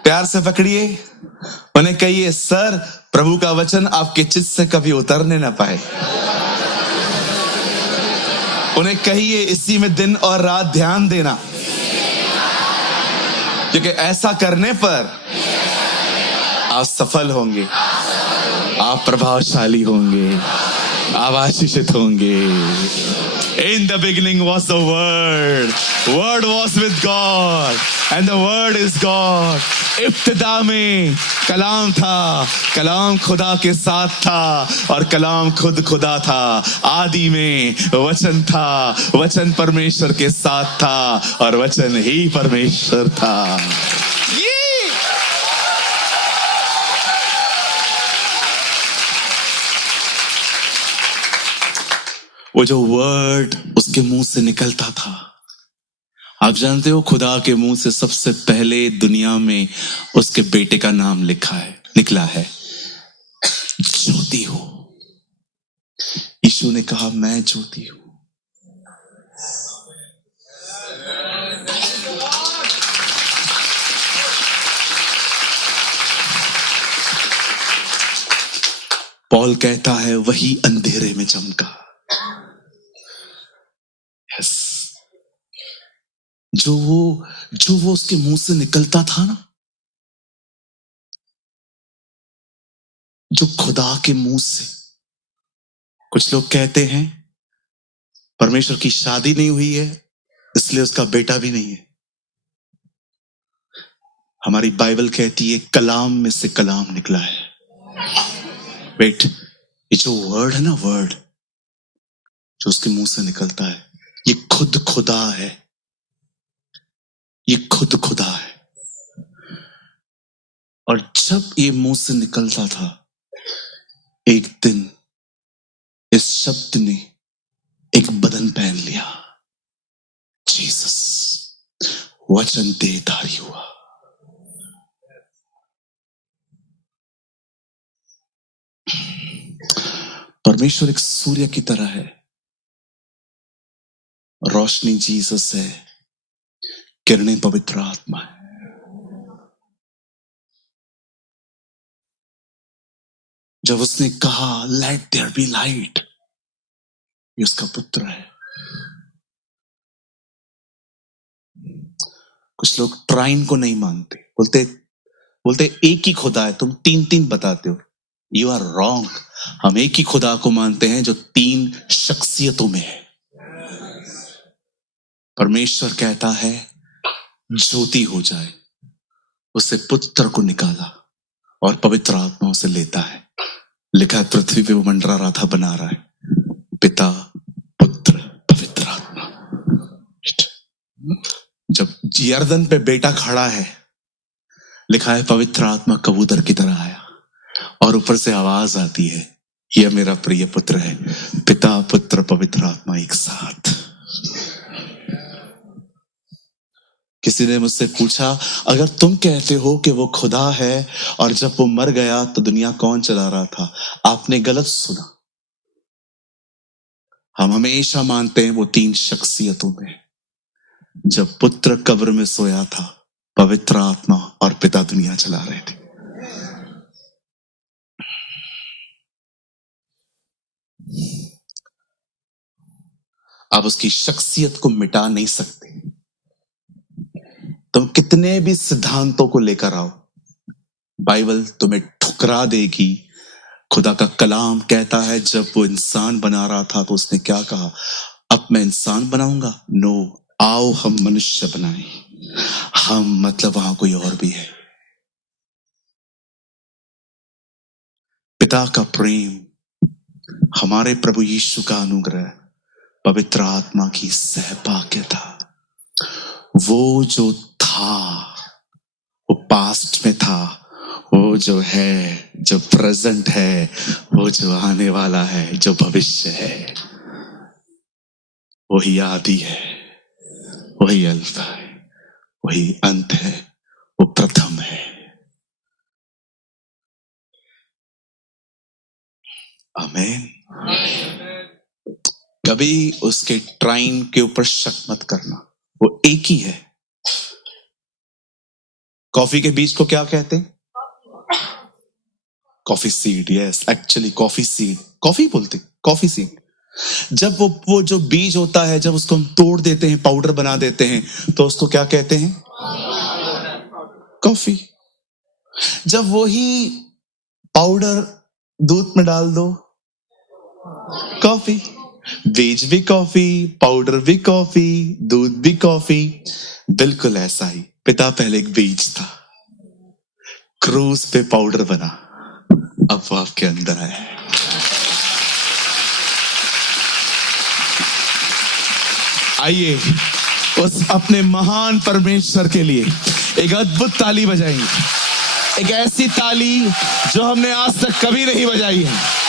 प्यार से पकड़िए, उन्हें कहिए, सर प्रभु का वचन आपके चित्त से कभी उतरने ना पाए। उन्हें कहिए, इसी में दिन और रात ध्यान देना, क्योंकि ऐसा करने पर आप सफल होंगे, आप प्रभावशाली होंगे, आप आशीषित होंगे। In the beginning was the Word. Word was with God, and the Word is God. इब्तिदा में कलाम था, कलाम खुदा के साथ था और कलाम खुद खुदा था। आदि में वचन था, वचन परमेश्वर के साथ था और वचन ही परमेश्वर था। वो जो वर्ड उसके मुंह से निकलता था, आप जानते हो खुदा के मुंह से सबसे पहले दुनिया में उसके बेटे का नाम निकला है, ज्योति हो। यीशु ने कहा, मैं ज्योति हूं। पौल कहता है, वही अंधेरे में चमका। जो वो उसके मुंह से निकलता था ना, जो खुदा के मुंह से। कुछ लोग कहते हैं परमेश्वर की शादी नहीं हुई है इसलिए उसका बेटा भी नहीं है। हमारी बाइबल कहती है कलाम में से कलाम निकला है। वेट, ये जो वर्ड है ना, वर्ड जो उसके मुंह से निकलता है, ये खुद खुदा है, ये खुद खुदा है। और जब ये मुंह से निकलता था, एक दिन इस शब्द ने एक बदन पहन लिया। जीसस वचन देहधारी हुआ। परमेश्वर एक सूर्य की तरह है, रोशनी जीसस है, किरणें पवित्र आत्मा है। जब उसने कहा लेट देयर बी लाइट, ये उसका पुत्र है। कुछ लोग ट्राइन को नहीं मानते, बोलते एक ही खुदा है, तुम तीन तीन बताते हो। You are wrong. हम एक ही खुदा को मानते हैं जो तीन शख्सियतों में है। परमेश्वर कहता है ज्योति हो जाए, उससे पुत्र को निकाला और पवित्र आत्मा उसे लेता है। लिखा है पृथ्वी पे वो मंडरा रहा था, बना रहा है, पिता पुत्र पवित्र आत्मा। जब यर्दन पे बेटा खड़ा है, लिखा है पवित्र आत्मा कबूतर की तरह आया और ऊपर से आवाज आती है, यह मेरा प्रिय पुत्र है। पिता पुत्र पवित्र आत्मा एक साथ। किसी ने मुझसे पूछा, अगर तुम कहते हो कि वो खुदा है और जब वो मर गया तो दुनिया कौन चला रहा था? आपने गलत सुना। हम हमेशा मानते हैं वो तीन शख्सियतों में। जब पुत्र कब्र में सोया था, पवित्र आत्मा और पिता दुनिया चला रहे थे। आप उसकी शख्सियत को मिटा नहीं सकते। तुम कितने भी सिद्धांतों को लेकर आओ, बाइबल तुम्हें ठुकरा देगी। खुदा का कलाम कहता है जब वो इंसान बना रहा था तो उसने क्या कहा? अब मैं इंसान बनाऊंगा? नो, आओ हम मनुष्य बनाएं। हम मतलब वहां कोई और भी है। पिता का प्रेम, हमारे प्रभु यीशु का अनुग्रह, पवित्र आत्मा की सहभागिता, वो जो था वो पास्ट में था, वो जो है, जो प्रेजेंट है, वो जो आने वाला है, जो भविष्य है, वही आदि है, वही अल्फा है, वही अंत है, वो प्रथम है। आमीन। कभी उसके ट्राइन के ऊपर शक मत करना, वो एक ही है। कॉफी के बीज को क्या कहते हैं? Coffee seed. Yes, actually coffee seed, coffee बोलते, कॉफी सीड। जब वो जो बीज होता है, जब उसको हम तोड़ देते हैं, पाउडर बना देते हैं, तो उसको क्या कहते हैं? कॉफी। जब वही पाउडर दूध में डाल दो, कॉफी। बीज भी कॉफी, पाउडर भी कॉफी, दूध भी कॉफी। बिल्कुल ऐसा ही पिता पहले एक बीज था, क्रूस पे पाउडर बना, अब वो आपके अंदर आया है। आइए उस अपने महान परमेश्वर के लिए एक अद्भुत ताली बजाएंगे, एक ऐसी ताली जो हमने आज तक कभी नहीं बजाई है।